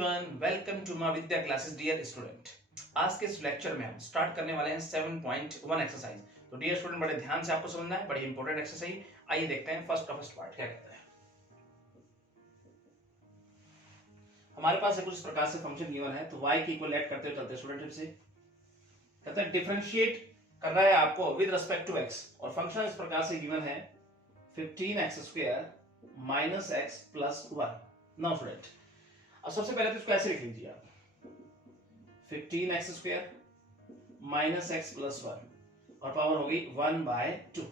Everyone, welcome to my Vidya classes dear student. आज के इस लेक्चर में हम स्टार्ट करने वाले हैं 7.1 एक्सरसाइज। तो डियर स्टूडेंट, बड़े ध्यान से आपको समझना है, बड़ी इंपॉर्टेंट एक्सरसाइज। आइए देखते हैं फर्स्ट पार्ट क्या कहता है। हमारे पास कुछ इस प्रकार से फंक्शन गिवन है, तो y की इक्वल ऐड करते हुए चलते स्टूडेंट से कहता है डिफरेंशिएट कर रहा है आपको विद रिस्पेक्ट टू x, और फंक्शन इस प्रकार से गिवन है 15x² minus x plus 1। Now student, अब सबसे पहले तो इसको ऐसे लिख लीजिए आप, 15x² माइनस x प्लस 1 और पावर होगी 1/2।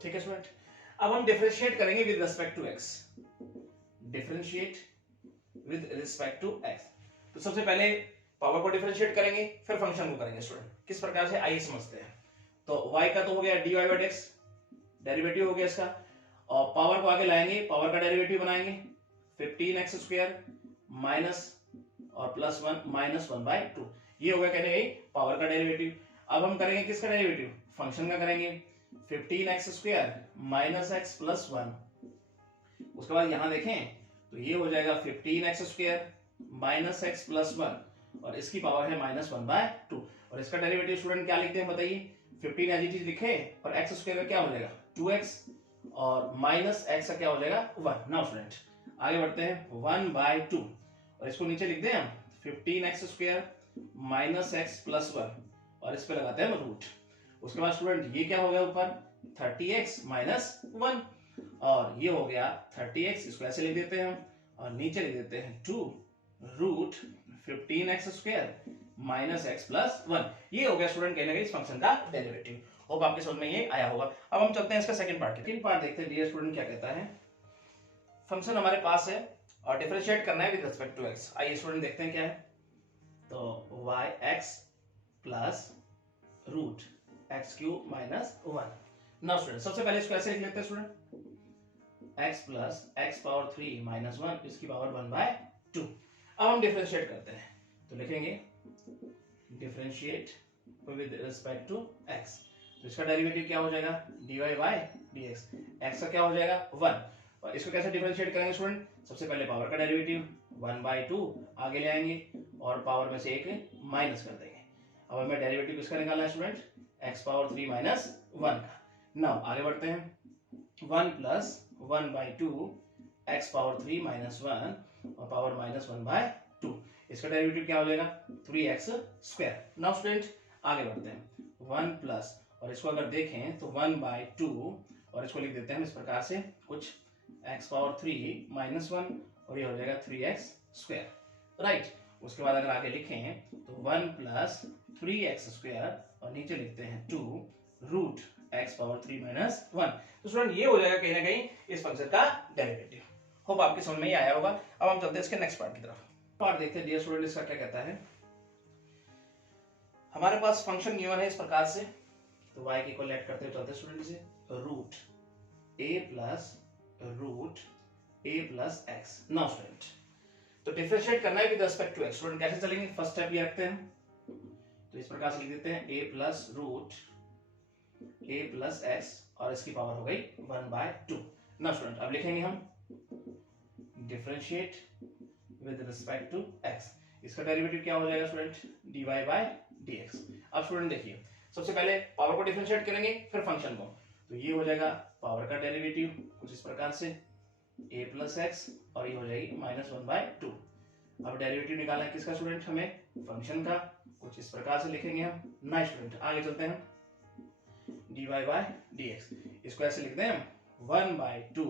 ठीक है स्टूडेंट, अब हम डिफरेंशिएट करेंगे with respect to x। Differentiate with respect to x, तो सबसे पहले पावर को डिफरेंशिएट करेंगे, फिर फंक्शन को करेंगे स्टूडेंट। किस प्रकार से, आइए समझते हैं। तो y का तो हो गया dy/dx, डेरिवेटिव हो गया इसका, और पावर को आगे लाएंगे, पावर का डेरिवेटिव बनाएंगे 15x² माइनस और प्लस 1 माइनस 1/2। ये हो गया कहने गई पावर का डेरिवेटिव। अब हम करेंगे किसका डेरिवेटिव, फंक्शन का करेंगे 15x² माइनस x प्लस 1। उसके बाद यहां देखें तो ये हो जाएगा 15x² माइनस x प्लस 1 और इसकी पावर है माइनस 1/2। और इसका डेरिवेटिव स्टूडेंट क्या लिखते हैं बताइए, 15 एज इट इज लिखे और x² का क्या हो जाएगा 2x और माइनस x का क्या हो जाएगा 1। नाउ स्टूडेंट आगे बढ़ते हैं 1/2 और इसको नीचे लिख दें हम 15x² माइनस x प्लस 1 और इस पे लगाते हैं रूट। उसके बाद स्टूडेंट ये क्या हो गया ऊपर 30x माइनस 1 और ये हो गया 30x, इसको ऐसे लिख देते हैं हम, और नीचे लिख देते हैं 2 root 15x² minus x plus 1। ये हो गया स्टूडेंट कहने का इस फंक्शन का डेरिवेटिव। होप आपके समझ में ये आया होगा। अब हम चलते हैं इसका सेकंड पार्ट। सेकंड पार्ट देखते हैं डियर स्टूडेंट क्या कहता है। फंक्शन हमारे पास है और डिफरेंशिएट करना है विद रिस्पेक्ट टू x। आइए स्टूडेंट देखते हैं क्या है। तो yx plus root x³ minus 1। Now student सबसे पहले इसको ऐसे लिख लेते हैं student, x plus x power 3 minus 1 इसकी पावर 1/2। अब हम डिफरेंशिएट करते हैं, तो लिखेंगे differentiate with respect to x। तो इसका डेरिवेटिव क्या हो जाएगा dy/dx, x का क्या हो जाएगा 1। और इसको कैसे डिफरेंशिएट करेंगे स्टूडेंट, सबसे पहले पावर का डेरिवेटिव 1/2 आगे ले आएंगे और पावर में से एक माइनस कर देंगे। अब हमें डेरिवेटिव किसका निकालना है स्टूडेंट, x पावर 3 माइनस 1 का। नाउ आगे बढ़ते हैं 1 प्लस 1/2 x पावर 3 माइनस 1 और पावर माइनस 1/2। इसका डेरिवेटिव क्या हो जाएगा 3x²। नाउ स्टूडेंट आगे बढ़ते हैं 1 प्लस, और इसको अगर देखें तो 1/2 और इसको लिख देते हैं हम इस प्रकार से कुछ x पावर 3 माइनस 1 और ये हो जाएगा 3x²। राइट, उसके बाद अगर आगे लिखें तो 1 प्लस 3x² और नीचे लिखते हैं 2 रूट x पावर 3 माइनस 1। तो स्टूडेंट ये हो जाएगा कहीं ना कहीं इस फंक्शन का डेरिवेटिव। होप आपके समझ में ही आया होगा। अब हम चलते हैं इसके नेक्स्ट पार्ट की तरफ। पार्ट देखते हैं डियर स्टूडेंट, इसका क्या कहता है। हमारे पास फंक्शन गिवन है इस प्रकार से, तो y की इक्वल ऐड करते हुए चलते हैं स्टूडेंट से root a plus root a plus x। Now student तो डिफरेंशिएट करना है with respect to x। Student कैसे चलेंगे, फर्स्ट स्टेप ये रखते हैं, तो इस प्रकार से लिख देते हैं a plus root a plus x और इसकी पावर हो गई 1/2। नाउ स्टूडेंट अब लिखेंगे हम differentiate with respect to x। इसका डेरिवेटिव क्या हो जाएगा स्टूडेंट dy/dx। अब स्टूडेंट देखिए, सबसे पहले पावर को डिफरेंशिएट करेंगे फिर फंक्शन को, तो ये हो जाएगा पावर का डेरिवेटिव कुछ इस प्रकार से a प्लस x और ये हो जाएगी माइनस 1/2। अब डेरिवेटिव निकालना है किसका स्टूडेंट, हमें फंक्शन का, कुछ इस प्रकार से लिखेंगे हम। नाइस स्टूडेंट आगे चलते हैं dy/dx, इसको ऐसे लिखते हैं हम 1/2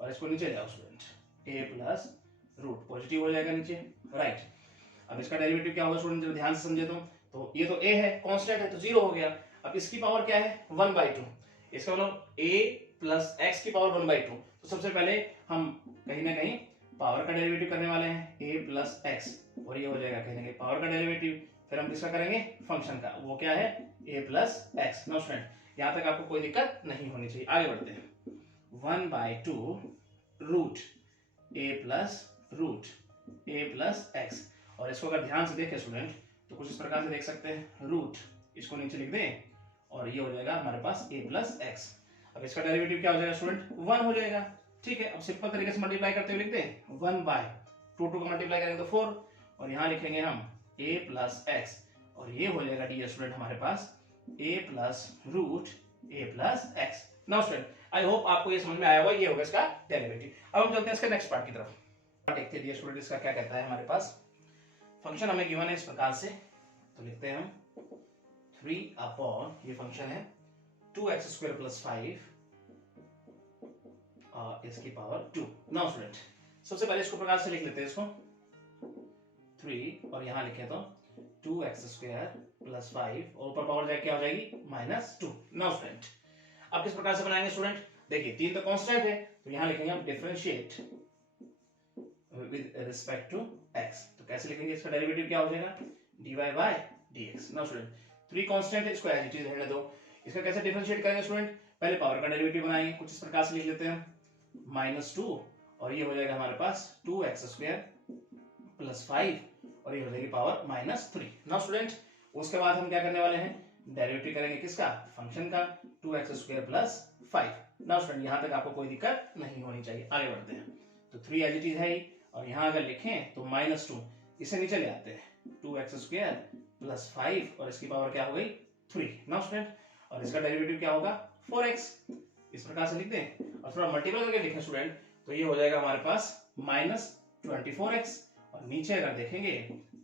और इसको नीचे ले आओ student, a plus root positive हो जाएगा नीचे। राइट, अब इसका डेरिवेटिव क्या होगा स्टूडेंट, जब ध्यान से समझे तो ये तो a है, कांस्टेंट है तो 0 हो गया। अब इसकी पावर क्या है 1/2, इसका मतलब a प्लस x की पावर 1/2। तो सबसे पहले हम कहीं ना कहीं पावर का डेरिवेटिव करने वाले हैं a प्लस x और ये हो जाएगा कहीं ना कहीं पावर का डेरिवेटिव। फिर हम किसका करेंगे, फंक्शन का, वो क्या है a plus x। Now student यहाँ तक आपको कोई दिक्कत नहीं होनी चाहिए। आगे बढ़ते हैं 1/2 रूट a प्लस x, और इसको अगर ध्यान से देखें स्टूडेंट तो कुछ इस प्रकार से देख सकते हैं, रूट इसको नीचे लिख दें और ये हो जाएगा हमारे पास a प्लस x। अब इसका डेरिवेटिव क्या हो जाएगा स्टूडेंट 1 हो जाएगा। ठीक है, अब सिंपल तरीके से मल्टीप्लाई करते हुए लिखते हैं 1/2 2 का मल्टीप्लाई करेंगे तो 4 और यहाँ लिखेंगे हम a प्लस एक्स, और ये हो जाएगा डियर स्टूडेंट हमारे पास a plus root a plus X. Now student I hope आपको ये समझ में आया होगा, ये होगा इसका डेरिवेटिव। अब हम चलते हैं इसके नेक्स्ट पार्ट की तरफ। देखते हैं डियर स्टूडेंट इसका क्या कहता है। हमारे पास फंक्शन हमें गिवन है इस प्रकार से, तो लिखते हैं हम 3 अपॉन, ये फंक्शन है 2x स्क्वायर प्लस 5 और इसकी पावर 2। नाउ स्टूडेंट सबसे पहले इसको प्रकार से लिख लेते हैं, इसको 3 और यहां लिखे तो 2x स्क्वायर प्लस 5 और ऊपर पावर जाके क्या हो जाएगी -2। नाउ स्टूडेंट अब किस प्रकार से बनाएंगे स्टूडेंट, देखिए 3 तो कांस्टेंट है, तो यहां लिखेंगे हम differentiate with respect to x। तो कैसे लिखेंगे, इसका डेरिवेटिव क्या हो जाएगा dy by dx। Now student 3 constant है, इसको एज इट इज रहने दो। इसका कैसे डिफरेंशिएट करेंगे स्टूडेंट, पहले पावर का डेरिवेटिव बनाएंगे, कुछ इस प्रकार से लिख लेते हैं -2 और ये हो जाएगा हमारे पास 2x स्क्वायर प्लस 5 और ये हो जाएगी पावर -3। नाउ स्टूडेंट उसके बाद हम क्या करने वाले हैं, डेरिवेटिव करेंगे किसका, फंक्शन का 2x square plus 5। Now student यहां तक आपको कोई दिक्कत नहीं होनी चाहिए। आगे बढ़ते हैं, तो 3 एज इट इज है ही, और यहां अगर लिखें तो -2 इसे नीचे ले आते हैं, 2x स्क्वायर प्लस 5 और इसकी पावर क्या हो गई 3। नाउ स्टूडेंट और इसका डेरिवेटिव क्या होगा 4x, इस प्रकार से लिख दें और थोड़ा मल्टीप्लाई करके लिखें स्टूडेंट, तो ये हो जाएगा हमारे पास -24x और नीचे अगर देखेंगे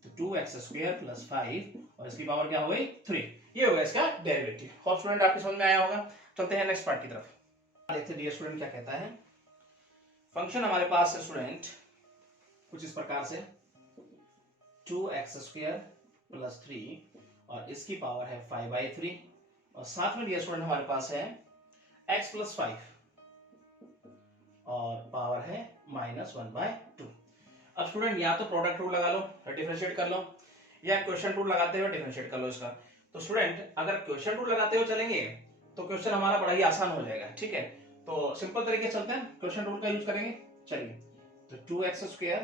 तो 2x स्क्वायर प्लस 5 और इसकी पावर क्या हो गई 3। ये होगा इसका डेरिवेटिव। होप स्टूडेंट आपके समझ में आया होगा। चलते हैं नेक्स्ट पार्ट की तरफ, देखते हैं डियर स्टूडेंट क्या कहता है। फंक्शन हमारे पास है स्टूडेंट कुछ इस प्रकार से 2x स्क्वायर प्लस 3 और इसकी पावर है 5/3 और साथ में डियर स्टूडेंट हमारे पास है x प्लस 5 और पावर है -1/2। अब स्टूडेंट या तो प्रोडक्ट रूल लगा लो, डिफरेंशिएट कर लो, या क्वेश्चन रूल लगाते हुए डिफरेंशिएट कर लो इसका। तो स्टूडेंट अगर क्वेश्चन रूल लगाते हुए चलेंगे तो क्वेश्चन हमारा बड़ा ही आसान हो जाएगा, ठीक है। तो सिंपल तरीके से चलते हैं, क्वेश्चन रूल का यूज करेंगे। चलिए, तो 2x स्क्वायर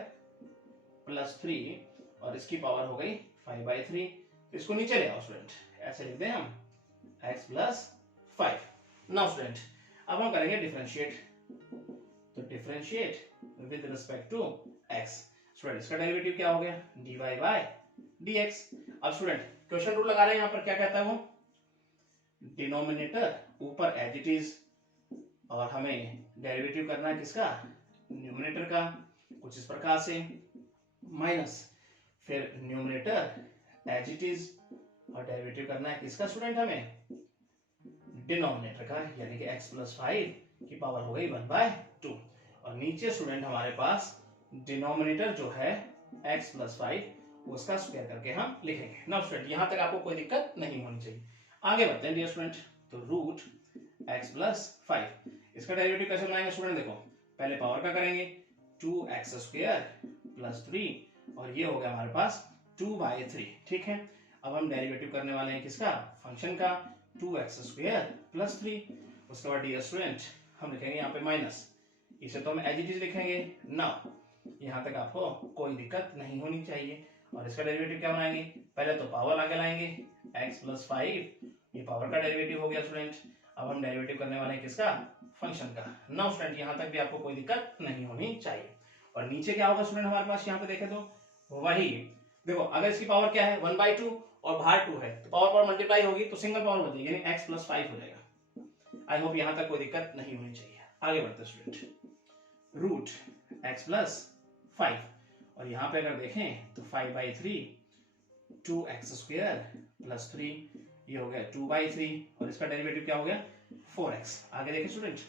प्लस 3 और इसकी पावर हो गई 5/3, तो इसको नीचे ले आओ स्टूडेंट, ऐसे लिख दें हम x प्लस 5। नाउ स्टूडेंट अब हम करेंगे डिफरेंशिएट, तो differentiate with respect to x। Student इसका डेरिवेटिव क्या हो गया dy बाय dx। अब स्टूडेंट क्वेश्चन रूल लगा रहे हैं, यहाँ पर क्या कहता है वो, डिनोमिनेटर ऊपर एज इट इज और हमें डेरिवेटिव करना है किसका, न्यूमरेटर का, कुछ इस प्रकार से माइनस फिर न्यूमरेटर एज इट इज और डेरिवेटिव करना है किसका स्टूडेंट, हमें डिनोमिनेटर का, यानी कि x प्लस 5 की पावर हो गई 1/2 और नीचे स्टूडेंट हमारे पास डिनोमिनेटर जो है x प्लस 5 उसका स्क्वायर करके हम लिखेंगे। नाउ स्टूडेंट यहां तक आपको कोई दिक्कत नहीं होनी चाहिए। आगे बढ़ते हैं डियर स्टूडेंट, तो रूट x प्लस 5 इसका डेरिवेटिव कैसे बनाएंगे स्टूडेंट, देखो पहले पावर का करेंगे 2x स्क्वायर प्लस 3 और ये हो गया हमारे पास 2/3, ठीक है। अब हम डेरिवेटिव करने वाले हैं किसका, फंक्शन का 2x स्क्वायर प्लस 3। उसके बाद डियर स्टूडेंट हम लिखेंगे यहाँ पे माइनस, इसे तो हम एज इट इज लिखेंगे ना, यहाँ तक आपको कोई दिक्कत नहीं होनी चाहिए। और इसका डेरिवेटिव क्या बनाएंगे, पहले तो पावर आगे लाएंगे x प्लस 5, ये पावर का डेरिवेटिव हो गया स्टूडेंट। अब हम डेरिवेटिव करने वाले हैं किसका, फंक्शन का। नाउ स्टूडेंट यहाँ तक भी आपको कोई दिक्कत नहीं होनी चाहिए। और नीचे क्या होगा स्टूडेंट हमारे पास, यहाँ पे देखें तो वही देखो, अगर इसकी पावर क्या है 1/2 और बाहर 2 है तो पावर पावर मल्टीप्लाई होगी तो सिंगल पावर बचेगी, यानी x प्लस 5 हो जाएगा। आई होप यहाँ तक कोई दिक्कत नहीं होनी चाहिए। आगे बढ़ते स्टूडेंट, रूट x प्लस 5 और यहाँ पे अगर देखें तो 5/3 2x स्क्वायर प्लस 3 ये हो गया 2/3 और इसका डेरिवेटिव क्या हो गया 4x। आगे देखें student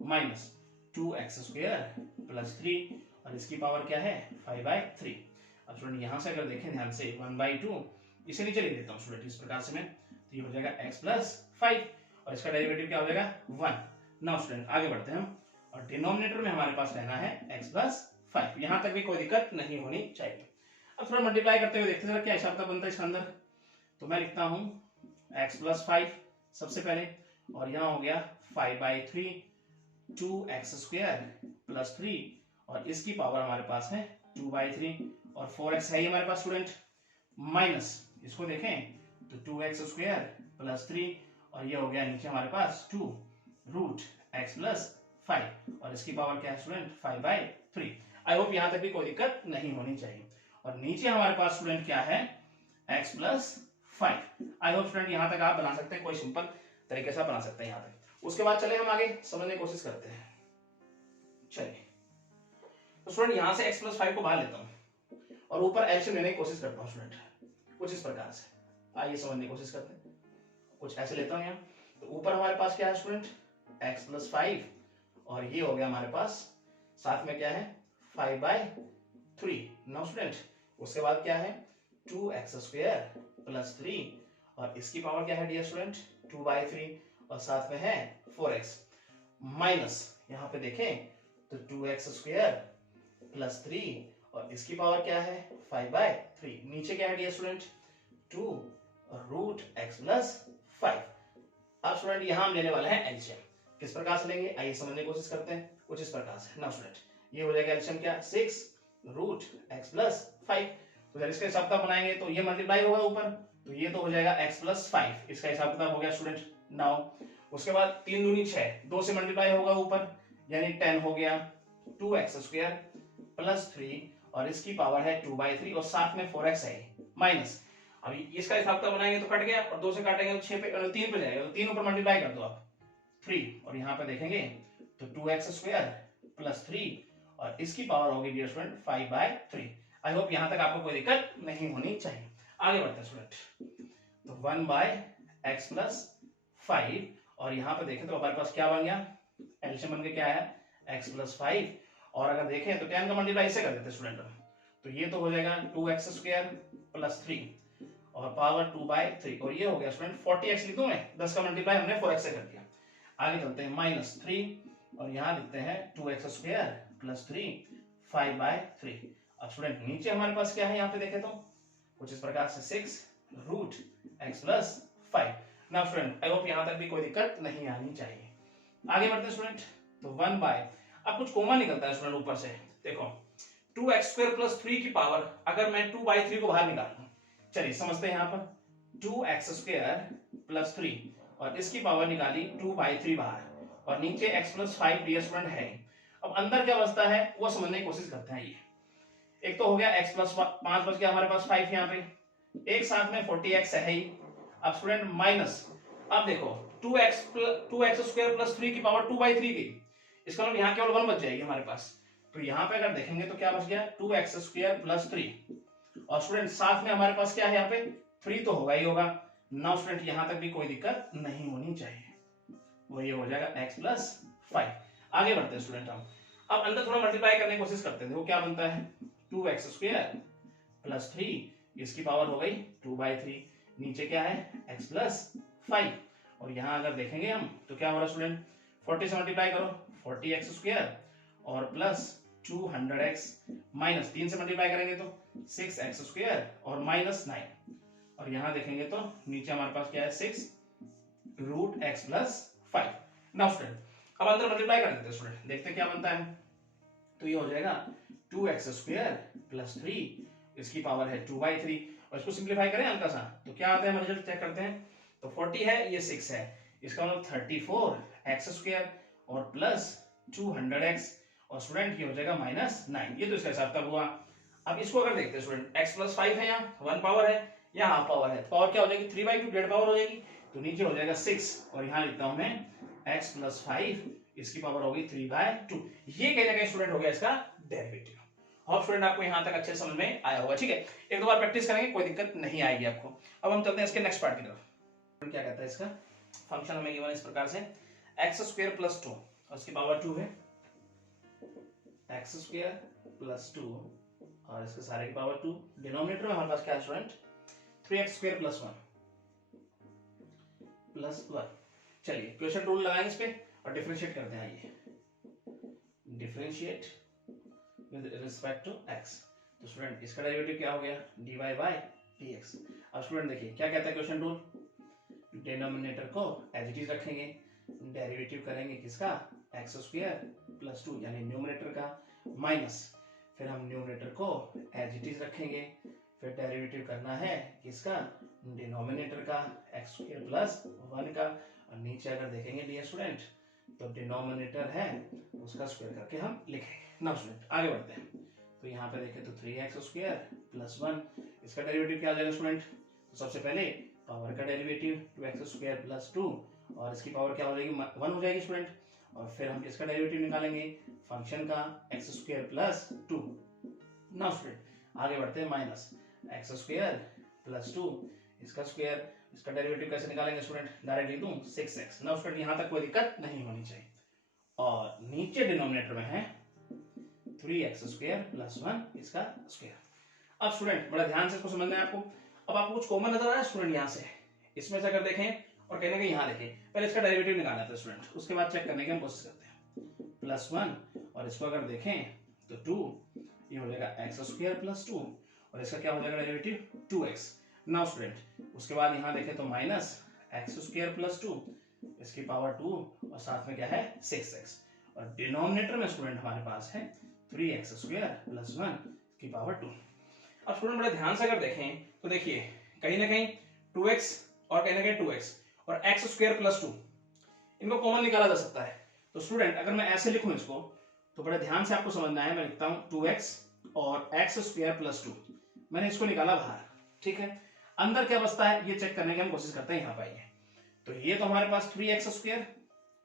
minus 2x square plus 3 और इसकी पावर क्या है 5/3। अब स्टूडेंट यहाँ से अगर देखें ध्यान से 1/2 इसे नीचे लिख देता हूँ स्टूडेंट इस प्रकार से मैं, तो ये हो जाएगा x प्लस 5 और इसका डेरिवेटिव क्या हो जाएगा 1। नाउ स्टूडेंट आगे बढ़ते हैं हम, और डिनोमिनेटर में हमारे पास रहना है x प्लस 5, यहाँ तक भी कोई दिक्कत नहीं होनी चाहिए। अब थोड़ा मल्टीप्लाई करते हुए देखते हैं क्या हिसाब बनता है इसके अंदर। तो मैं लिखता हूँ x प्लस 5 सबसे पहले और यहाँ हो गया 5/3 2x स्क्वायर प्लस 3 और इसकी पावर हमारे पास है 2/3 और 4x है ही हमारे पास स्टूडेंट, माइनस इसको देखें तो 2x स्क्वायर प्लस 3 और ये हो गया नीचे हमारे पास 2 रूट x प्लस 5 और इसकी पावर क्या है स्टूडेंट 5/3। आई होप यहाँ तक भी कोई दिक्कत नहीं होनी चाहिए। और नीचे हमारे पास स्टूडेंट क्या है x प्लस 5। आई होप स्टूडेंट यहां तक आप बना सकते हैं, कोई सिंपल तरीके से बना सकते हैं यहां तक। उसके बाद चले हम आगे समझने की कोशिश करते हैं। चलिए तो स्टूडेंट यहां से x प्लस 5 को बाहर लेता हूं और ऊपर एलसीएम लेने की कोशिश करता हूं स्टूडेंट, कुछ इस प्रकार से। आइए समझने की कोशिश करते हैं। कुछ ऐसे लेता हूं यहाँ, तो ऊपर हमारे पास क्या है स्टूडेंट x प्लस 5 और ये हो गया हमारे पास साथ में क्या है 5/3। नाउ स्टूडेंट उसके बाद क्या है 2x स्क्वायर प्लस 3 और इसकी पावर क्या है डियर स्टूडेंट 2/3 और साथ में है 4x माइनस यहाँ पे देखें तो 2x स्क्वायर प्लस 3 और इसकी पावर क्या है 5/3। नीचे क्या है dear student 2 root x plus 5। अब स्टूडेंट यहाँ हम लेने वाले हैं एलसीएम। किस प्रकार से लेंगे आइए समझने की कोशिश करते हैं, कुछ इस प्रकार से। नाउ स्टूडेंट ये हो जाएगा एलसीएम क्या 6 रूट x प्लस 5। तो जब इसका हिसाब किताब बनाएंगे तो ये मल्टीप्लाई होगा ऊपर, तो ये तो हो जाएगा x प्लस 5, इसका हिसाब किताब हो गया स्टूडेंट। नाउ उसके बाद 3 दूनी 6, 2 से मल्टीप्लाई होगा ऊपर यानी 10 हो गया 2x स्क्वायर प्लस 3 और इसकी पावर है 2/3 और साथ में 4x है माइनस। अभी इसका हिसाब किताब बनाएंगे तो कट गया और 2 से काटेंगे तो 6 पे 3 पे जाएगा, तो 3 ऊपर मल्टीप्लाई कर दो आप 3 और यहाँ पे देखेंगे तो 2x स्क्वायर प्लस 3 और इसकी पावर होगी डियर स्टूडेंट 5/3। आई होप यहाँ तक आपको कोई दिक्कत नहीं होनी चाहिए। आगे बढ़ते हैं स्टूडेंट, तो 1/x प्लस 5 और यहाँ पे देखें तो हमारे पास क्या बन गया एलसीएम बन के क्या है x प्लस 5 और अगर देखें तो 10 का मल्टीप्लाई इससे कर देते स्टूडेंट, तो ये तो हो जाएगा 2x स्क्वायर प्लस 3 और पावर 2/3 और ये हो गया स्टूडेंट 40x लिख दूं मैं, 10 का मल्टीप्लाई हमने 4x से कर दिया। आगे चलते हैं -3 और यहाँ लिखते हैं 2x स्क्वायर प्लस 3 5/3। अब स्टूडेंट नीचे हमारे पास क्या है यहाँ पे देखें तो कुछ इस प्रकार से 6 root x plus 5। Now student I hope यहाँ तक भी कोई दिक्कत नहीं आनी चाहिए। आगे बढ़ते हैं स्टूडेंट, तो 1 बाय अब कुछ कॉमन निकलता है स्टूडेंट ऊपर से, देखो 2x स्क्वायर प्लस 3 की पावर अगर मैं 2/3 को बाहर निकालूं, चलिए समझते हैं यहाँ पर 2x स्क्वायर प्लस 3 और इसकी पावर निकाली 2/3 बाहर और नीचे x प्लस 5 डियर स्टूडेंट है। अब अंदर क्या बचता है वो समझने की कोशिश करते हैं। ये एक तो हो गया x प्लस 5 बच गया हमारे पास 5 यहाँ पे, एक साथ में 40x है ही। अब स्टूडेंट माइनस, अब देखो 2x स्क्वायर प्लस 3 की पावर 2/3 की, इसका मतलब यहाँ केवल 1 बच जाएगी हमारे पास। तो यहाँ पे अगर देखेंगे तो क्या बच गया 2x स्क्वायर प्लस 3 और स्टूडेंट साथ में हमारे पास क्या है यहाँ पे 3 तो होगा ही होगा। नाउ स्टूडेंट यहाँ तक भी कोई दिक्कत नहीं होनी चाहिए, वो ये हो जाएगा x प्लस 5। आगे बढ़ते हैं स्टूडेंट हम, अब अंदर थोड़ा मल्टीप्लाई करने की कोशिश करते हैं। देखो क्या बनता है 2x स्क्वायर प्लस 3 इसकी पावर हो गई 2/3, नीचे क्या है x प्लस 5 और यहाँ अगर देखेंगे हम तो क्या हो रहा है स्टूडेंट 40 से मल्टीप्लाई करो 40x स्क्वायर और प्लस 200x माइनस 3 से मल्टीप्लाई करेंगे तो 6x स्क्वायर और माइनस 9 और यहाँ देखेंगे तो नीचे हमारे पास क्या है 6 root x plus 5। Now student अब अंदर मल्टीप्लाई कर देते हैं स्टूडेंट, देखते क्या बनता है। तो ये हो जाएगा 2x स्क्वायर प्लस 3 इसकी पावर है 2/3 और इसको सिंप्लीफाई करें हल्का सा तो क्या आता है हम रिजल्ट चेक करते हैं। तो 40 है ये 6 है, इसका मतलब 34x स्क्वायर और प्लस 200x और स्टूडेंट ये हो जाएगा -9। ये तो इसका हिसाब तब हुआ। अब इसको अगर देखते हैं स्टूडेंट x प्लस 5 है, यहाँ 1 पावर है, यहाँ हाफ पावर है, पावर क्या हो जाएगी 3/2 डेढ़ पावर हो जाएगी, तो नीचे हो जाएगा 6 और यहाँ लिखता हूं मैं x प्लस 5 इसकी पावर होगी 3/2। ये कहीं ना कहीं स्टूडेंट हो गया इसका डेरिवेटिव। होप स्टूडेंट आपको यहाँ तक अच्छे समझ में आया होगा, ठीक है। एक दो बार प्रैक्टिस करेंगे कोई दिक्कत नहीं आएगी आपको। अब हम चलते हैं इसके नेक्स्ट पार्ट की तरफ। क्या कहता है इसका फंक्शन हमें गिवन इस प्रकार से x स्क्वायर प्लस 2 और इसकी पावर 2 है, x स्क्वायर प्लस 2 और इसके सारे की पावर 2। डिनोमिनेटर में हमारे पास क्या है स्टूडेंट 3x स्क्वायर प्लस 1। चलिए क्वेश्चन रूल लगाएंगे इस पे और डिफरेंशिएट करते हैं। आइए differentiate with respect to x। तो स्टूडेंट इसका डेरिवेटिव क्या हो गया dy बाय dx। अब स्टूडेंट देखिए क्या कहता है क्वेश्चन रूल, डिनोमिनेटर को एज इट इज रखेंगे, डेरिवेटिव करेंगे किसका x स्क्वायर प्लस 2 यानी न्यूमरेटर का, माइनस फिर हम न्यूमरेटर को एज इट इज रखेंगे, फिर डेरिवेटिव करना है किसका डिनोमिनेटर का x स्क्वायर प्लस 1 का और नीचे अगर देखेंगे डियर स्टूडेंट तो डिनोमिनेटर है उसका स्क्वायर करके हम लिखेंगे। नाउ स्टूडेंट आगे बढ़ते हैं। तो यहाँ पे देखें तो 3x स्क्वायर प्लस 1, इसका डेरिवेटिव क्या आ जाएगा स्टूडेंट? तो सबसे पहले पावर का डेरिवेटिव 2x स्क्वायर प्लस 2 और इसकी पावर क्या हो जाएगी 1 हो जाएगी स्टूडेंट। और फिर हम किसका डेरिवेटिव निकालेंगे? फंक्शन का x square plus 2। Now student आगे बढ़ते हैं, माइनस x स्क्वायर प्लस 2 इसका स्क्वायर, इसका डेरिवेटिव कैसे निकालेंगे स्टूडेंट? डायरेक्ट लिख दूं 6x। नाउ स्टूडेंट यहाँ तक कोई दिक्कत नहीं होनी चाहिए। और नीचे डिनोमिनेटर में है 3x स्क्वायर प्लस 1 इसका स्क्वायर। अब स्टूडेंट बड़ा ध्यान से इसको समझना है आपको। अब आपको कुछ कॉमन नजर आ रहा है स्टूडेंट यहाँ से, इसमें से अगर देखें और कहने के यहाँ देखें, पहले इसका डेरिवेटिव निकालना था स्टूडेंट, उसके बाद चेक करने की हम कोशिश करते हैं। प्लस 1 और इसको अगर देखें तो 2, ये हो जाएगा x स्क्वायर प्लस 2 और इसका क्या हो जाएगा डेरिवेटिव 2x। नाउ स्टूडेंट उसके बाद यहाँ देखें तो माइनस x स्क्वायर प्लस 2 इसकी पावर 2 और साथ में क्या है 6x और डिनोमिनेटर में स्टूडेंट हमारे पास है 3x स्क्वायर प्लस 1 की पावर 2। अब स्टूडेंट बड़े ध्यान से अगर देखें तो देखिए कहीं ना कहीं 2x और कहीं ना कहीं 2x और x स्क्वायर प्लस 2 इनको कॉमन निकाला जा सकता है। तो स्टूडेंट अगर मैं ऐसे लिखूं इसको तो बड़े ध्यान से आपको समझना है। मैं लिखता हूं 2x और x स्क्वायर प्लस 2, मैंने इसको निकाला बाहर, ठीक है। अंदर क्या बचता है ये चेक करने की हम कोशिश करते हैं। यहाँ पर आइए, तो ये तो हमारे पास 3x स्क्वायर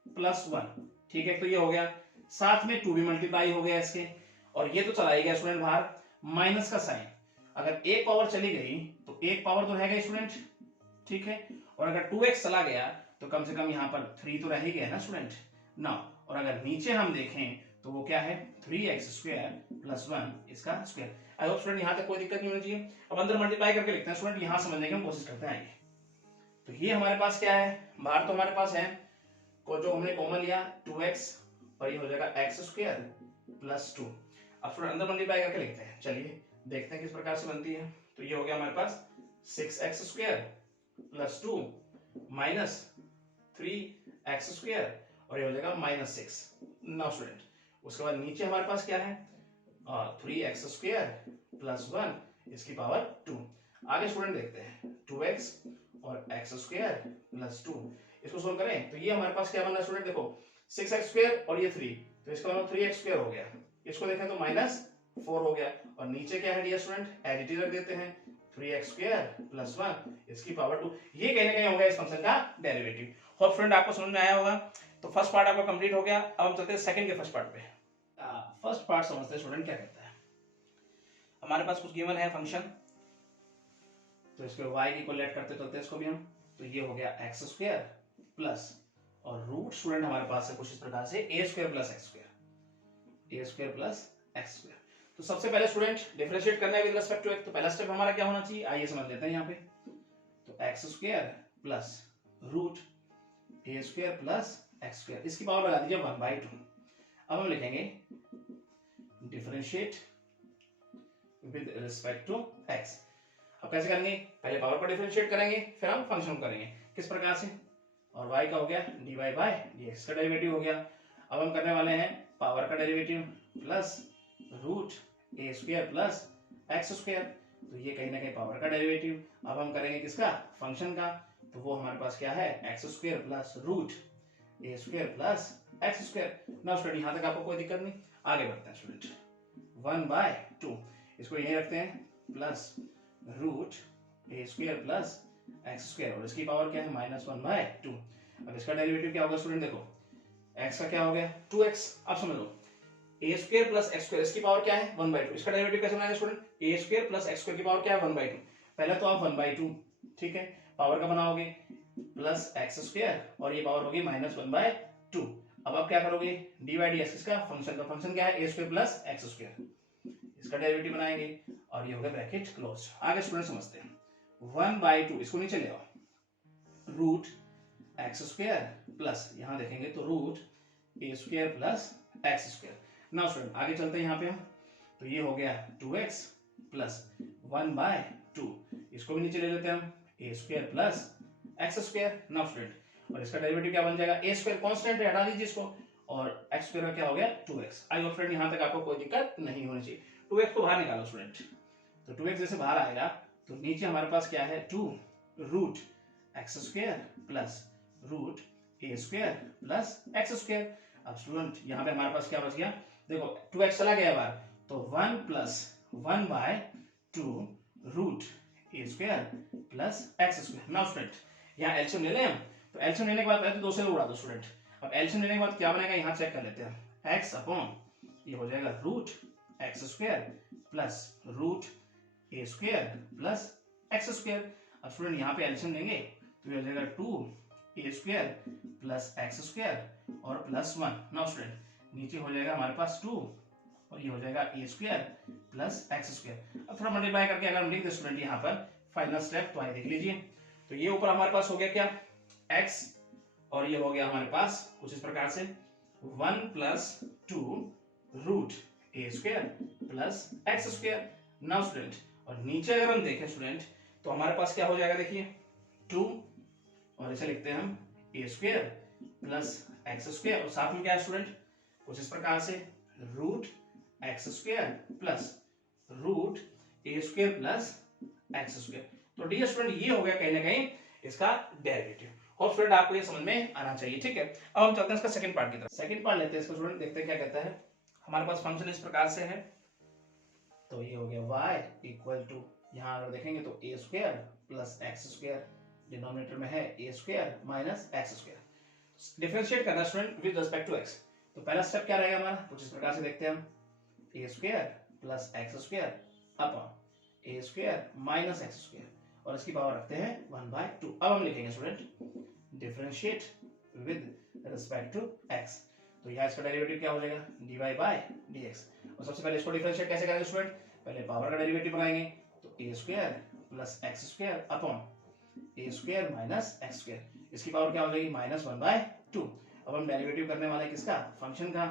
प्लस 1, ठीक है, तो ये हो गया, साथ में 2 भी मल्टीप्लाई हो गया इसके, और ये तो चला ही गया स्टूडेंट बाहर। माइनस का साइन, अगर एक पावर चली गई तो एक पावर तो रहेगा स्टूडेंट, ठीक है, और अगर 2x चला गया तो कम से कम यहाँ पर 3 तो रह ही गया ना स्टूडेंट ना। और अगर नीचे हम देखें तो वो क्या है 3x स्क्वायर प्लस 1 इसका स्क्वायर। आई होप स्टूडेंट यहाँ तक कोई दिक्कत नहीं होनी चाहिए। अब अंदर मल्टीप्लाई करके लिखते हैं स्टूडेंट, यहाँ समझने की हम कोशिश करते हैं। तो ये हमारे पास क्या है, बाहर तो हमारे पास है को जो हमने कॉमन लिया 2x और ये हो जाएगा x स्क्वायर प्लस 2। अब स्टूडेंट अंदर मल्टीप्लाई करके लिखते हैं, चलिए देखते हैं किस प्रकार से बनती है। तो ये हो गया हमारे पास 6x square plus 2 minus 3x square और ये हो जाएगा माइनस 6। नाउ स्टूडेंट उसके बाद नीचे हमारे पास क्या है 3x स्क्वायर प्लस 1 इसकी पावर 2। आगे स्टूडेंट देखते हैं 2x और x स्क्वायर प्लस 2, इसको सोल्व करें तो ये हमारे पास क्या बन रहा है स्टूडेंट, देखो 6x स्क्वायर और ये 3, तो इसका मतलब 3x स्क्वायर हो गया। इसको देखें तो माइनस 4 हो गया और नीचे क्या है dear student as it is रख देते हैं 3x स्क्वायर प्लस 1 इसकी पावर 2। ये कहीं ना कहीं हो गया इस फंक्शन का डेरिवेटिव। होप स्टूडेंट आपको समझ में आया होगा। तो फर्स्ट पार्ट आपका कंप्लीट हो गया। अब हम चलते हैं सेकंड के फर्स्ट पार्ट पे। फर्स्ट पार्ट समझते हैं स्टूडेंट क्या करता है। हमारे पास कुछ गिवन है फंक्शन, तो इसके y की कोलेट करते चलते हैं इसको भी हम। तो ये हो गया x स्क्वायर प्लस और रूट स्टूडेंट हमारे पास है कुछ इस प्रकार से a square plus x square, a square plus x square. तो सबसे पहले स्टूडेंट डिफरेंशिएट करना है विद रिस्पेक्ट टू x, तो पहला स्टेप हमारा क्या होना चाहिए आइए समझ लेते हैं यहाँ पे। तो x square plus root a square plus x square, इसकी पावर लगा दीजिए 1/2। अब हम लिखेंगे differentiate with respect to x। अब कैसे करेंगे, पहले पावर को डिफरेंशिएट करेंगे फिर हम फंक्शन को करेंगे, किस प्रकार से। और y का हो गया dy बाय dx का डेरिवेटिव हो गया। अब हम करने वाले हैं पावर का derivative plus root a square plus x square, तो ये कहीं ना कहीं पावर का डेरिवेटिव। अब हम करेंगे किसका, फंक्शन का, तो वो हमारे पास क्या है x square plus root a square plus x square. Now student यहाँ तक आपको कोई दिक्कत नहीं, आगे बढ़ते हैं स्टूडेंट 1/2, इसको यहीं रखते हैं plus root a square plus x square और इसकी पावर क्या है -1/2। अब इसका डेरिवेटिव क्या होगा स्टूडेंट, देखो x का क्या हो गया 2x। अब समझ लो a square plus x square इसकी पावर क्या है 1/2। इसका डेरिवेटिव कैसे बनाएंगे student, a square plus x square की पावर क्या है 1/2। पहले तो आप 1/2 ठीक है पावर का बनाओगे प्लस x स्क्वायर और ये पावर होगी -1/2। अब आप क्या करोगे dy dx इसका फंक्शन का फंक्शन क्या है a square plus x square, इसका डेरिवेटिव बनाएंगे और ये हो गया ब्रैकेट क्लोज। आगे स्टूडेंट समझते हैं 1/2 इसको नीचे ले आओ रूट x स्क्वायर प्लस यहाँ देखेंगे तो root a square plus x square. Now student आगे चलते हैं यहाँ पे हम, तो ये हो गया 2x प्लस 1/2, इसको भी नीचे ले लेते हैं हम a square plus x square. Now student और इसका डेरिवेटिव क्या बन जाएगा a स्क्वायर कांस्टेंट है हटा दीजिए इसको और x स्क्वायर का क्या हो गया 2x। आई होप स्टूडेंट यहाँ तक आपको कोई दिक्कत नहीं होनी चाहिए। 2x को बाहर निकालो स्टूडेंट, तो 2x जैसे बाहर आएगा तो नीचे हमारे पास क्या है 2 root x square plus root a square plus x square. अब स्टूडेंट यहाँ पे हमारे पास क्या बच गया, देखो 2x चला गया बाहर तो 1 plus 1 by 2 root A square plus x square. Now student यहाँ एलसीएम ले लें हम, तो एलसीएम लेने के बाद पहले तो 2 से उड़ा दो स्टूडेंट। अब एलसीएम लेने के बाद क्या बनेगा यहाँ चेक कर लेते हैं, एक्स अपॉन ये हो जाएगा root x square plus root ए स्क्वायर प्लस एक्स स्क्वायर। अब स्टूडेंट यहाँ पे एलसीएम लेंगे तो ये हो जाएगा 2 A square plus x square और प्लस 1। नाउ स्टूडेंट नीचे हो जाएगा हमारे पास 2 और ये हो जाएगा A square plus x square. अब थोड़ा मल्टीप्लाई करके अगर हम लिख दे स्टूडेंट यहाँ पर फाइनल स्टेप, तो आइए देख लीजिए। तो ये ऊपर हमारे पास हो गया क्या, x, और ये हो गया हमारे पास कुछ इस प्रकार से 1 प्लस 2 रूट ए square plus x square. Now student और नीचे अगर हम देखें स्टूडेंट तो हमारे पास क्या हो जाएगा, देखिए 2 और इसे लिखते हैं हम A square plus x square और साथ में क्या है स्टूडेंट कुछ इस प्रकार से root x square plus root ए स्क्वायर प्लस एक्स स्क्वायर। तो डियर स्टूडेंट ये हो गया कहीं ना कहीं इसका डेरिवेटिव। होप स्टूडेंट आपको ये समझ में आना चाहिए, ठीक है। अब हम चलते हैं इसका सेकंड पार्ट की तरफ। सेकंड पार्ट लेते हैं इसको स्टूडेंट, देखते हैं क्या कहता है। हमारे पास फंक्शन इस प्रकार से है, तो ये हो गया y इक्वल टू, यहाँ अगर देखेंगे तो A square plus x square, denominator में है A square minus x square. Differentiate करना student with respect to X. तो पहला स्टेप क्या रहेगा हमारा, कुछ इस प्रकार से देखते हैं हम, A square plus x square upon A square minus x square और इसकी पावर रखते हैं 1/2। अब हम लिखेंगे student differentiate with respect to X. तो यहाँ इसका डेरिवेटिव क्या हो जाएगा, dy बाय dx। और सबसे पहले इसको डिफरेंशिएट कैसे करेंगे स्टूडेंट, पहले पावर का डेरिवेटिव बनाएंगे, तो A square plus x square upon A square minus x square, इसकी पावर क्या हो जाएगी -1/2। अब हम डेरिवेटिव करने वाले किसका, फंक्शन का,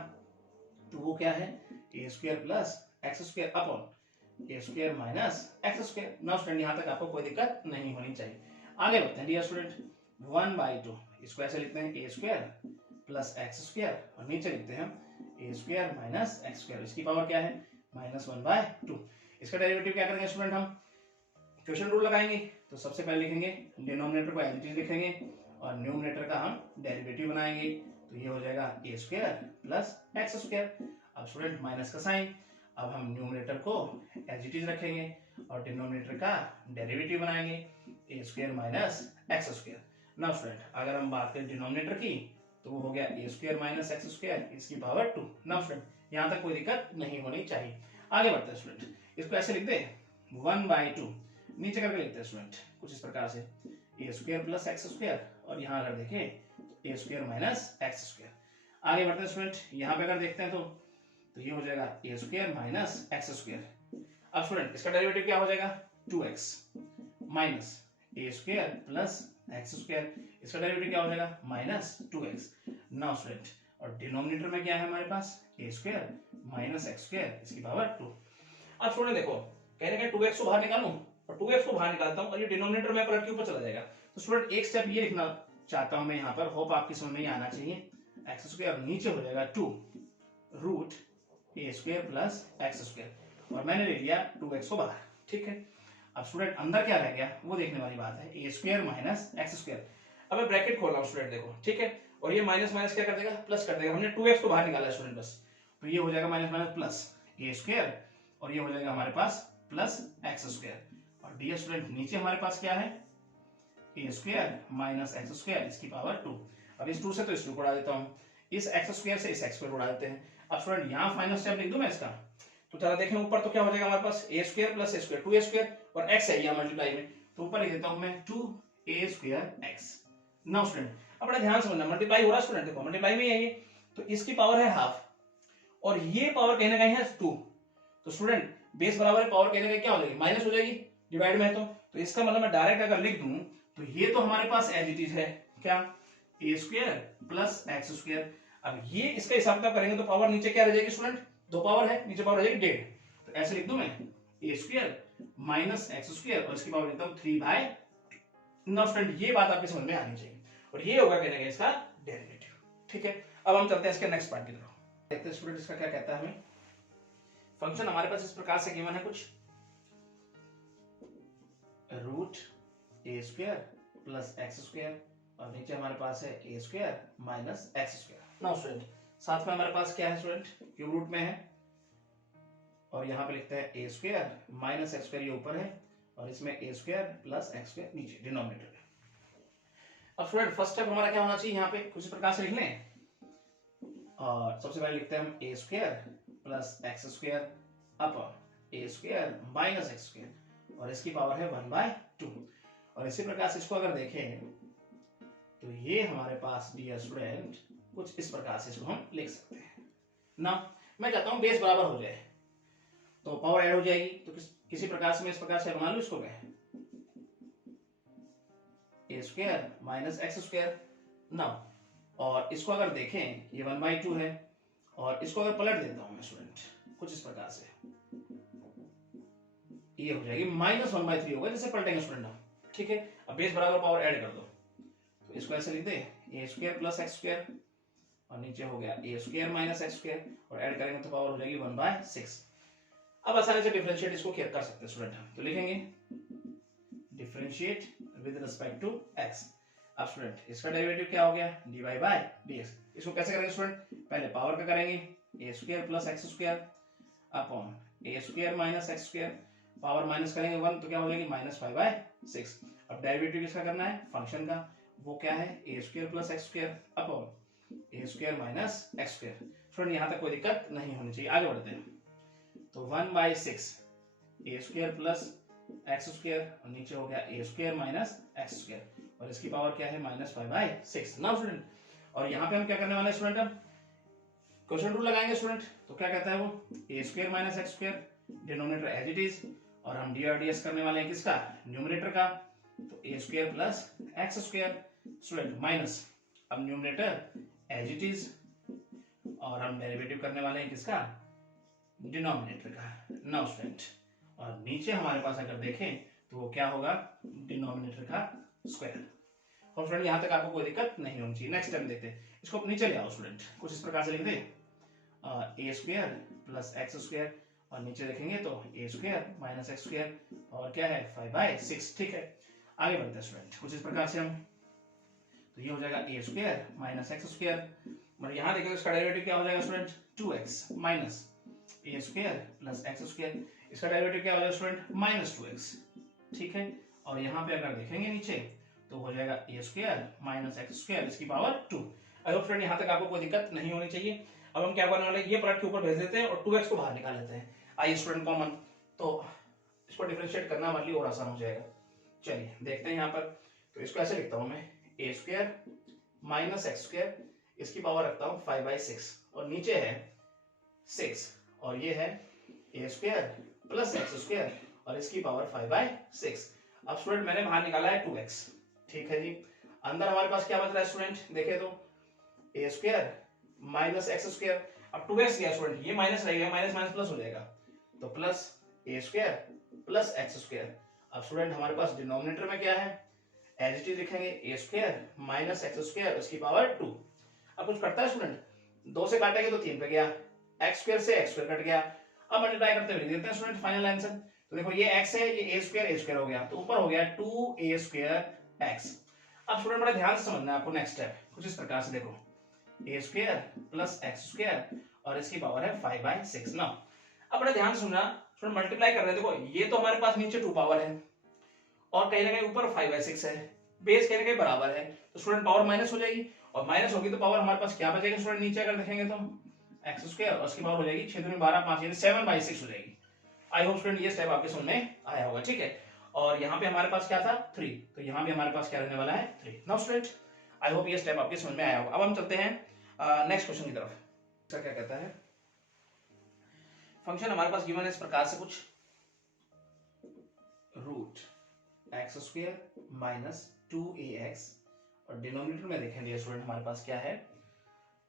तो वो क्या है A square plus x square upon A square minus x square. Now student यहाँ तक आपको कोई दिक्कत नहीं होनी चाहिए। आगे बढ़ते हैं डियर स्टूडेंट, 1/2 इसको ऐसे लिखते हैं ए स्क्वायर प्लस एक्स स्क्वायर और नीचे लिखते हैं ए स्क्वायर माइनस एक्स स्क्वायर, इसकी पावर क्या है -1/2। इसका डेरिवेटिव क्या करेंगे स्टूडेंट, हम क्वेश्चन रूल लगाएंगे। तो सबसे पहले लिखेंगे डिनोमिनेटर को एज इट इज लिखेंगे और न्यूमरेटर का हम डेरिवेटिव बनाएंगे, तो ये हो जाएगा A square plus x square. अब स्टूडेंट माइनस का साइन, अब हम न्यूमरेटर को एज इट इज रखेंगे और डिनोमिनेटर का डेरिवेटिव बनाएंगे, A square minus x square. Now student अगर हम बात करें डिनोमिनेटर की, तो वो हो गया ए स्क्वायर माइनस एक्स स्क्वायर, इसकी पावर 2। नाउ स्टूडेंट यहाँ तक कोई दिक्कत नहीं होनी चाहिए। आगे बढ़ते हैं स्टूडेंट, इसको ऐसे लिख दे 1/2, नीचे करके लिखते हैं स्टूडेंट कुछ इस प्रकार से A square plus x square और यहाँ अगर देखें ए स्क्वायर माइनस एक्स स्क्वायर। आगे बढ़ते हैं स्टूडेंट, यहाँ पे अगर देखते हैं तो ये हो जाएगा A square minus x square. अब स्टूडेंट इसका डेरिवेटिव क्या हो जाएगा 2x माइनस ए स्क्वायर प्लस एक्स स्क्वायर, इसका डेरिवेटिव क्या हो जाएगा -2x। नाउ स्टूडेंट और डिनोमिनेटर में क्या है हमारे पास ए स्क्वायर माइनस एक्स स्क्वायर, इसकी पावर 2। अब स्टूडेंट देखो कहीं ना कहीं 2x को बाहर निकालूं और 2x को बाहर निकालता हूं और ये डिनोमिनेटर में पलट के ऊपर चला जाएगा। तो स्टूडेंट एक स्टेप ये लिखना चाहता हूं मैं यहाँ पर, होप आपकी समझ में आना चाहिए। एक्स स्क्वायर नीचे हो जाएगा 2 रूट ए स्क्वायर प्लस एक्स स्क्वायर और मैंने ले लिया 2x को बाहर, ठीक है। अब स्टूडेंट अंदर क्या रह गया वो देखने वाली बात है, A square minus x square. अब मैं ब्रैकेट खोल रहा हूँ स्टूडेंट देखो, ठीक है, और ये माइनस माइनस क्या कर देगा प्लस कर देगा। हमने 2x को बाहर निकाला है स्टूडेंट बस, तो ये हो जाएगा minus minus plus A square और ये हो जाएगा हमारे पास प्लस एक्स स्क्वायर। और डियर स्टूडेंट नीचे हमारे पास क्या है A square minus x square, इसकी पावर 2। अब इस 2 से तो इस 2 को उड़ा देता हूँ, इस एक्स स्क्वायर से इस एक्स स्क्वायर उड़ा देते हैं। अब स्टूडेंट यहाँ फाइनल स्टेप लिख दूं मैं इसका, तो चलो देखें ऊपर तो क्या हो जाएगा हमारे पास ए square plus A square 2a square और x है यहाँ मल्टीप्लाई में, तो ऊपर लिख देता हूँ मैं 2a square x। Now student अब बड़ा ध्यान समझना, मल्टीप्लाई हो रहा है स्टूडेंट, देखो मल्टीप्लाई में है ये, तो इसकी पावर है हाफ और ये पावर कहीं ना कहीं है 2। तो स्टूडेंट बेस बराबर पावर कहीं ना कहीं क्या हो जाएगी माइनस हो जाएगी, डिवाइड में है तो इसका मतलब मैं डायरेक्ट अगर लिख दूं तो ये तो हमारे पास एज इट इज है क्या ए स्क्वायर प्लस एक्स स्क्वायर। अब ये इसका हिसाब किताब करेंगे तो पावर नीचे क्या रह जाएगी स्टूडेंट, 2 पावर है, नीचे पावर रह जाएगी 1.5। तो ऐसे लिख दूं मैं ए स्क्वायर माइनस एक्स स्क्वायर और इसकी पावर लिखता हूं 3/। नाउ स्टूडेंट ये बात आपके समझ में आनी चाहिए और ये होगा कहने का इसका डेरिवेटिव, ठीक है। अब हम चलते हैं इसके नेक्स्ट पार्ट की तरफ, देखते हैं स्टूडेंट इसका क्या कहता है। हमें फंक्शन हमारे पास इस प्रकार से गिवन है कुछ, रूट ए स्क्वायर प्लस एक्स स्क्वायर और नीचे हमारे पास है A square minus x square. Now student साथ में हमारे पास क्या है स्टूडेंट, क्यूब रूट में है और यहाँ पे लिखते हैं ए स्क्वायर माइनस एक्स स्क्वायर, ये ऊपर है, और इसमें ए स्क्वायर प्लस एक्स स्क्वायर नीचे डिनोमिनेटर में। अब स्टूडेंट फर्स्ट स्टेप हमारा क्या होना चाहिए, यहाँ पे कुछ प्रकार से लिख लें, और सबसे पहले लिखते हैं हम A square plus x square upon A square minus x square, और इसकी पावर है 1/2। और इसी प्रकार से इसको अगर देखें तो ये हमारे पास डियर स्टूडेंट कुछ इस प्रकार से इसको हम लिख सकते हैं ना। मैं चाहता हूं बेस बराबर हो जाए तो पावर ऐड हो जाएगी, तो किसी प्रकार से मैं इस प्रकार से बना लूं इसको, मैं ए स्क्वायर माइनस एक्स स्क्वायर ना, और इसको अगर देखें ये 1/2 है, और इसको अगर पलट देता हूं मैं स्टूडेंट कुछ इस प्रकार से, ये हो जाएगी -1/3 होगा जैसे पलटेंगे स्टूडेंट हम, ठीक है। अब बेस बराबर पावर ऐड कर दो, तो इसको ऐसे लिख दे ए स्क्वायर प्लस एक्स स्क्वायर, और नीचे हो गया ए स्क्वायर माइनस एक्स स्क्वायर, और ऐड करेंगे तो पावर हो जाएगी 1/6। अब आसानी से डिफरेंशिएट इसको कर सकते हैं स्टूडेंट हम, तो लिखेंगे differentiate with respect to x. अब स्टूडेंट इसका डेरिवेटिव क्या हो गया, dy/dx। इसको कैसे करेंगे स्टूडेंट, पहले पावर का करेंगे A square plus x square upon A square minus x square, power minus करेंगे 1 तो क्या हो जाएगी -5/6। अब डेरिवेटिव किसका करना है, फंक्शन का, वो क्या है A square plus x square upon A square minus x square. Student यहाँ तक कोई दिक्कत नहीं होनी चाहिए, आगे बढ़ते हैं। तो 1/6 ए स्क्वायर प्लस एक्स स्क्वायर, और नीचे हो गया ए स्क्वायर माइनस एक्स स्क्वायर, और इसकी पावर क्या है -5/6 ना स्टूडेंट। और यहाँ पे हम क्या करने वाले हैं स्टूडेंट, अब क्वेश्चन रूल लगाएंगे स्टूडेंट। तो क्या कहता है वो, A square minus x square denominator as it is, और हम डी और डी एस करने वाले हैं किसका, न्यूमरेटर का। तो A square plus x square student minus, अब न्यूमरेटर एज इट इज, और हम डेरिवेटिव करने वाले हैं किसका, डिनोमिनेटर का ना स्टूडेंट। और नीचे हमारे पास अगर देखें तो वो क्या होगा, डिनोमिनेटर का स्क्वायर। और फ्रेंड यहाँ तक आपको कोई दिक्कत नहीं होनी चाहिए। नेक्स्ट टाइम देखते हैं, इसको नीचे ले आओ स्टूडेंट, कुछ इस प्रकार से लिख दे ए स्क्वायर प्लस एक्स स्क्वायर, और नीचे देखेंगे तो A square minus x square, और क्या है 5/6, ठीक है। आगे बढ़ते हैं स्टूडेंट कुछ इस प्रकार से हम, तो ये हो जाएगा A square minus x square, और यहाँ देखिए इसका डेरिवेटिव क्या हो जाएगा स्टूडेंट 2x माइनस ए स्क्वायर प्लस एक्स स्क्वायर, इसका डेरिवेटिव क्या हो जाएगा स्टूडेंट -2x, ठीक है। और यहाँ पे अगर देखेंगे नीचे तो हो जाएगा A square minus x square, इसकी पावर 2। आई होप फ्रेंड यहाँ तक आपको कोई दिक्कत नहीं होनी चाहिए। अब हम क्या करने वाले हैं, ये पलट के ऊपर भेज देते हैं और 2x को बाहर निकाल लेते हैं। आइए स्टूडेंट कॉमन, तो इसको डिफरेंशिएट करना हमारे लिए और आसान हो जाएगा। चलिए देखते हैं यहाँ पर, तो इसको ऐसे लिखता हूँ मैं ए स्क्वायर माइनस एक्स स्क्वायर, इसकी पावर रखता हूँ 5/6, और नीचे है 6, और ये है A square plus x square, और इसकी पावर 5/6। अब स्टूडेंट मैंने बाहर निकाला है 2x, ठीक है जी। अंदर हमारे पास क्या बच रहा है स्टूडेंट, देखे तो A square minus x square, अब 2x गया स्टूडेंट, ये माइनस रहेगा, माइनस माइनस प्लस हो जाएगा, तो plus A square plus x square. अब स्टूडेंट हमारे पास डिनोमिनेटर में क्या है, एज इट इज लिखेंगे ए स्क्वायर माइनस एक्स स्क्वायर, उसकी पावर 2। अब कुछ करता है स्टूडेंट, 2 से काटेंगे तो 3 पे गया, एक्स स्क्वायर से एक्स स्क्वायर कट गया, अब मल्टीप्लाई करते हुए लिख देते हैं स्टूडेंट फाइनल आंसर। तो देखो ये x है, ये a स्क्वायर हो गया, तो ऊपर हो गया 2a स्क्वायर x। अब स्टूडेंट बड़ा ध्यान से समझना है आपको, नेक्स्ट स्टेप कुछ इस प्रकार से देखो, a square plus x square, और इसकी पावर है 5/6 ना। अब बड़ा ध्यान सुनना स्टूडेंट, मल्टीप्लाई कर रहे हैं, देखो ये तो हमारे पास नीचे 2 पावर है, और कहीं ना कहीं ऊपर 5/6 है, बेस कहीं ना कहीं बराबर है, तो स्टूडेंट पावर माइनस हो जाएगी, और माइनस होगी तो पावर हमारे पास क्या बचेगा स्टूडेंट, नीचे अगर देखेंगे तो एक्स स्क्वायर, और उसकी पावर हो जाएगी 6 दूनी 12 5 यानी 7/6 हो जाएगी। आई होप स्टूडेंट ये स्टेप आपके समझ में आया होगा, ठीक है। और यहाँ पे हमारे पास क्या था 3, तो यहाँ भी हमारे पास क्या रहने वाला है 3। नाउ स्टूडेंट आई होप ये स्टेप आपके समझ में आया होगा। अब हम चलते हैं नेक्स्ट क्वेश्चन की तरफ। इसका क्या कहता है, फंक्शन हमारे पास गिवन है इस प्रकार से कुछ, root x square minus 2ax, और डिनोमिनेटर में देखेंगे स्टूडेंट हमारे पास क्या है,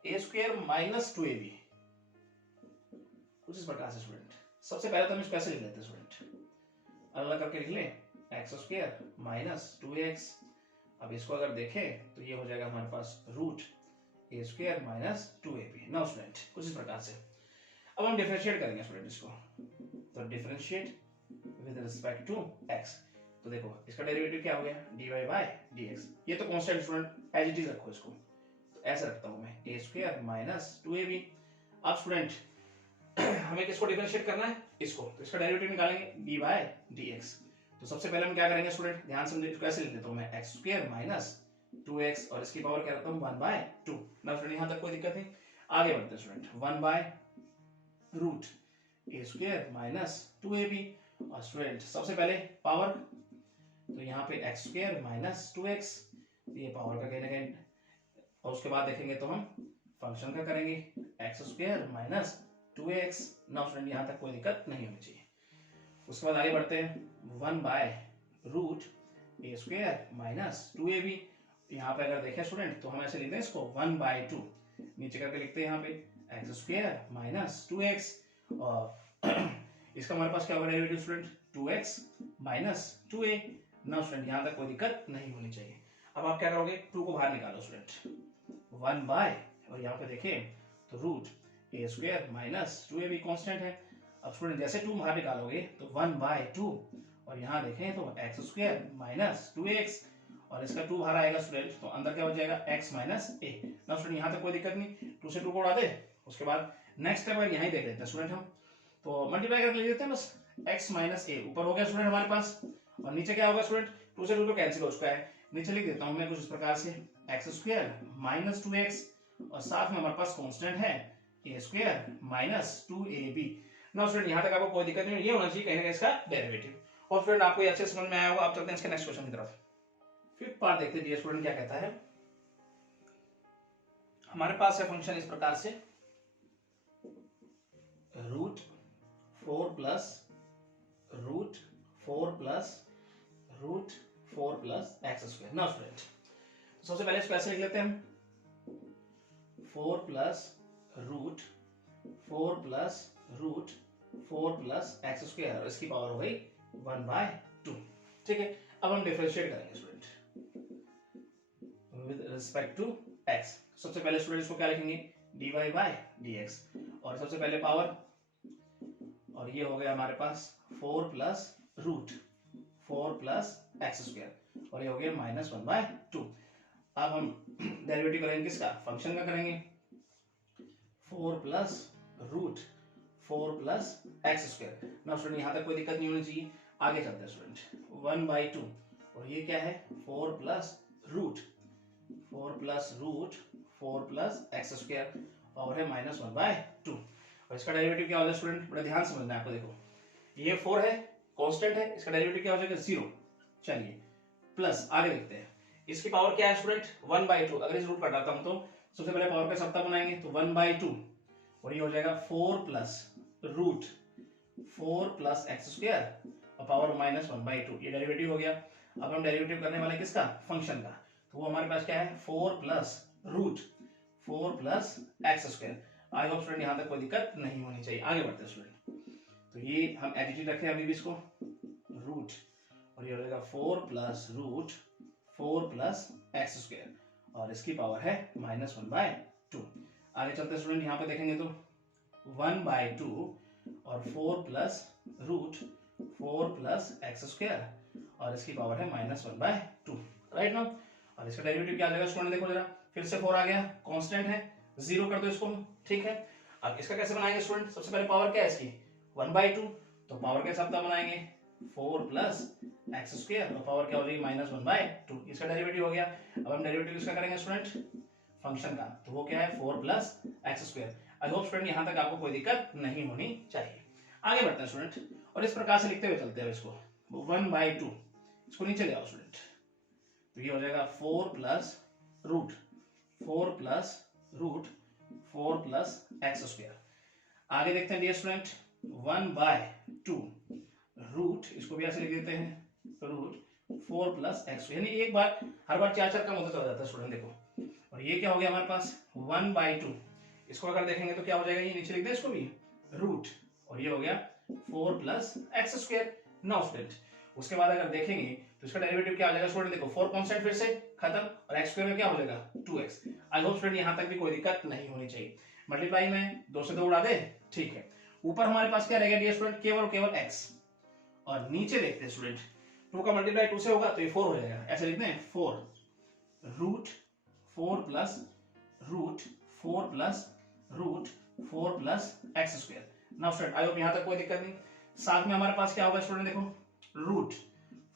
ए स्क्वायर माइनस 2ab, कुछ इस प्रकार से स्टूडेंट। सबसे पहले तो हम इसको ऐसे लिख लेते हैं स्टूडेंट, अलग करके लिख लें एक्स स्क्वायर माइनस 2x। अब इसको अगर देखें तो ये हो जाएगा हमारे पास रूट ए स्क्वायर माइनस 2ab ना स्टूडेंट, कुछ इस प्रकार से। अब हम डिफरेंशिएट करेंगे स्टूडेंट इसको, तो differentiate with respect to x। तो देखो इसका डेरिवेटिव क्या हो गया dy/dx, ये तो constant student as it is रखो इसको, तो ऐसे रखता हूं मैं ए स्क्वायर माइनस 2ab। अब स्टूडेंट हमें किसको डिफरेंशिएट करना है, इसको, तो इसका डेरिवेटिव निकालेंगे डी बाय डी एक्स। तो सबसे पहले हम क्या करेंगे स्टूडेंट, ध्यान से कैसे लिख देता हूँ मैं, एक्स स्क्वायर माइनस 2x और इसकी पावर क्या रखता हूँ 1/2। ना स्टूडेंट यहाँ तक कोई दिक्कत नहीं, आगे बढ़ते हैं स्टूडेंट, 1/रूट ए स्क्वायर माइनस 2ab। और स्टूडेंट सबसे पहले पावर, तो यहाँ पे एक्स स्क्वायर माइनस 2x, ये पावर का कहीं ना कहीं, और उसके बाद देखेंगे तो हम फंक्शन का करेंगे एक्स स्क्वायर माइनस 2x। ना स्टूडेंट यहाँ तक कोई दिक्कत नहीं होनी चाहिए। उसके बाद आगे बढ़ते हैं, 1/रूट ए स्क्वायर माइनस 2ab। यहाँ पे अगर देखें स्टूडेंट तो हम ऐसे लिखते हैं इसको 1/2, नीचे करके लिखते हैं यहाँ पे एक्स स्क्वायर माइनस 2x, और इसका हमारे पास क्या होगा derivative student 2x minus 2a। ना स्टूडेंट यहाँ तक कोई दिक्कत नहीं होनी चाहिए। अब आप क्या करोगे, 2 को बाहर निकालो स्टूडेंट, 1/, और यहाँ पे देखें तो रूट ए स्क्वायर माइनस 2ab कांस्टेंट है। अब स्टूडेंट जैसे 2 बाहर निकालोगे तो 1/2, और यहाँ देखें तो एक्स स्क्वायर माइनस 2x, और इसका 2 बाहर आएगा स्टूडेंट, तो अंदर क्या हो जाएगा x माइनस a। ना स्टूडेंट यहाँ तक कोई दिक्कत नहीं, 2 से 2 को उड़ा दे। उसके बाद नेक्स्ट स्टेप यहीं देख लेते हैं स्टूडेंट हम, तो मल्टीप्लाई करके लिख देते हैं बस, x माइनस a ऊपर हो गया स्टूडेंट हमारे पास, और नीचे क्या होगा स्टूडेंट, 2 से 2 तो कैंसिल हो चुका है, नीचे लिख देता हूँ मैं कुछ इस प्रकार से, एक्स स्क्वायर माइनस 2x, और साथ में हमारे पास कांस्टेंट है ए स्क्वायर माइनस 2ab। ना स्टूडेंट यहाँ तक आपको कोई दिक्कत नहीं, ये होना चाहिए कहीं ना कहीं इसका डेरिवेटिव। और स्टूडेंट आपको ये अच्छे समझ में आया होगा। आप चलते हैं इसके नेक्स्ट क्वेश्चन की तरफ। फिफ्थ पार्ट देखते हैं स्टूडेंट क्या कहता है। हमारे पास है फंक्शन इस प्रकार से, root 4 plus root 4 plus root 4 plus x square. ना स्टूडेंट सबसे पहले इसको ऐसे लिख लेते हैं हम, 4 plus root 4 plus root 4 plus x square, और इसकी पावर हो गई 1/2। ठीक है, अब हम डिफरेंशिएट करेंगे student with respect to X. सबसे पहले स्टूडेंट इसको क्या लिखेंगे, dy बाय dx, और सबसे पहले पावर, और ये हो गया हमारे पास 4 plus root 4 plus x square, और ये हो गया माइनस 1/2। अब हम डेरिवेटिव करेंगे किसका, फंक्शन का करेंगे, 4 plus root 4 plus x square. ना स्टूडेंट यहाँ तक कोई दिक्कत नहीं होनी चाहिए, आगे चलते हैं स्टूडेंट, 1/2, और ये क्या है 4 plus root 4 plus x square, power है माइनस 1/2, और इसका डेरिवेटिव क्या हो जाएगा स्टूडेंट, बड़ा ध्यान से समझना है आपको। देखो ये 4 है, कांस्टेंट है, इसका डेरिवेटिव क्या हो जाएगा 0। चलिए प्लस आगे देखते हैं, इसकी पावर क्या है स्टूडेंट 1/2। अगर इस रूट को हटाता हूं तो सबसे पहले पावर का सप्ताह बनाएंगे, तो 1/2, और ये हो जाएगा 4 plus root 4 plus x square, और पावर माइनस 1/2, ये डेरिवेटिव हो गया। अब हम डेरिवेटिव करने वाले किसका, फंक्शन का, तो वो हमारे पास क्या है 4 plus root 4 plus x square. I hope student यहाँ तक कोई दिक्कत नहीं होनी चाहिए। आगे बढ़ते हैं स्टूडेंट, तो ये हम एडिटिव रखें अभी भी इसको, रूट, और ये हो जाएगा 4 plus root 4 plus x square, और इसकी पावर है माइनस 1/2। आगे चलते स्टूडेंट, यहाँ पे देखेंगे तो 1/2 और 4 plus root 4 plus x square, और इसकी पावर है माइनस 1/2, राइट ना। और इसका डेरिवेटिव क्या आ जाएगा स्टूडेंट, देखो जरा, फिर से 4 आ गया, कांस्टेंट है, 0 कर दो इसको, ठीक है। अब इसका कैसे बनाएंगे स्टूडेंट, सबसे पहले पावर क्या है इसकी 1/2, तो पावर के साथ बनाएंगे 4 प्लस एक्स स्क्वायर, और पावर क्या हो जाएगी माइनस 1/2, इसका डेरिवेटिव हो गया। अब हम डेरिवेटिव इसका करेंगे स्टूडेंट फंक्शन का, तो वो क्या है 4 plus x square. I hope student यहाँ तक आपको कोई दिक्कत नहीं होनी चाहिए। आगे बढ़ते हैं स्टूडेंट, और इस प्रकार से लिखते हुए चलते हैं इसको, 1/2, इसको नीचे ले आओ स्टूडेंट, तो ये हो जाएगा 4 plus root 4 plus x square. आगे देखते हैं डियर स्टूडेंट, 1/2 रूट, इसको भी ऐसे लिख देते हैं, रूट 4 प्लस एक्स, यानी एक बार हर बार 4 कम होता चला जाता है स्टूडेंट, देखो। और ये क्या हो गया हमारे पास 1/2, इसको अगर देखेंगे तो क्या हो जाएगा, ये नीचे लिख दे इसको भी, रूट, और ये हो गया 4 plus x square. Now student उसके बाद अगर देखेंगे तो इसका डेरिवेटिव क्या आ जाएगा स्टूडेंट, देखो 4 कांस्टेंट फिर से खत्म, और एक्स स्क्वायर में क्या हो जाएगा 2x। आई होप स्टूडेंट यहाँ तक भी कोई दिक्कत नहीं होनी चाहिए। मल्टीप्लाई में 2 से 2 उड़ा दे, ठीक है। ऊपर हमारे पास क्या रहेगा डियर स्टूडेंट, केवल x, और नीचे देखते हैं स्टूडेंट, 2 का मल्टीप्लाई 2 से होगा तो ये 4 हो जाएगा, ऐसे लिखते हैं 4 root 4 plus root 4 plus x square. Now student I hope यहाँ तक कोई दिक्कत नहीं। साथ में हमारे पास क्या होगा स्टूडेंट, देखो root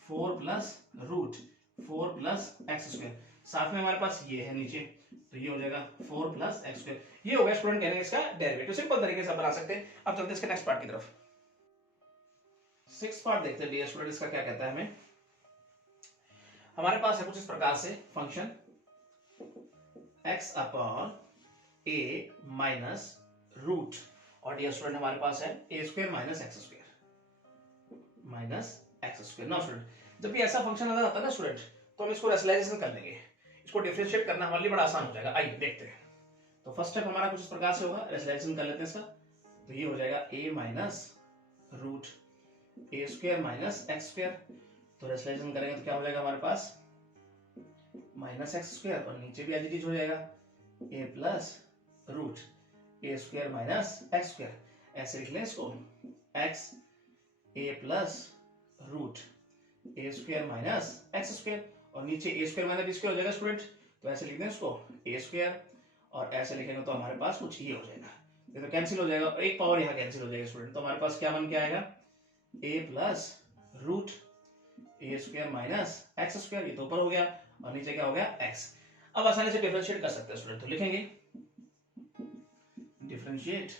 4 plus root 4 plus x square, साथ में हमारे पास ये है नीचे, तो ये हो जाएगा 4 प्लस एक्स स्क्वायर। ये हो गया स्टूडेंट कहने इसका डेरिवेटिव, सिंपल तरीके से बना सकते हैं। अब चलते हैं इसके नेक्स्ट पार्ट की तरफ। 6th पार्ट देखते हैं डियर स्टूडेंट, इसका क्या कहता है हमें। हमारे पास है कुछ इस प्रकार से function x upon a minus root, और डियर स्टूडेंट हमारे पास है a square minus x square. Now student जब भी ऐसा फंक्शन नजर आता है ना स्टूडेंट, तो हम इसको रेशनलाइजेशन कर लेंगे, इसको डिफरेंशिएट करना हमारे लिए बड़ा आसान हो जाएगा। आइए देखते हैं। तो फर्स्ट स्टेप हमारा कुछ इस प्रकार से होगा, रेशनलाइजेशन कर लेते हैं इसका। तो ये हो जाएगा a minus root a square minus x square, तो रेशनलाइजेशन करेंगे तो क्या हो जाएगा हमारे पास माइनस एक्स स्क्वायर, और नीचे भी एज इट इज हो जाएगा a plus root a square minus x square. ऐसे लिख लें इसको x a plus root a square minus x square, और नीचे a square minus b square हो जाएगा स्टूडेंट, तो ऐसे लिख दें इसको a स्क्वायर, और ऐसे लिखेंगे तो हमारे पास कुछ ये हो जाएगा, ये तो कैंसिल हो जाएगा और एक पावर यहाँ कैंसिल हो जाएगा स्टूडेंट, तो हमारे पास क्या बन के आएगा a plus root a square minus x square, ये तो ऊपर हो गया, और नीचे क्या हो गया x। अब आसानी से डिफरेंशिएट कर सकते हैं स्टूडेंट, तो लिखेंगे differentiate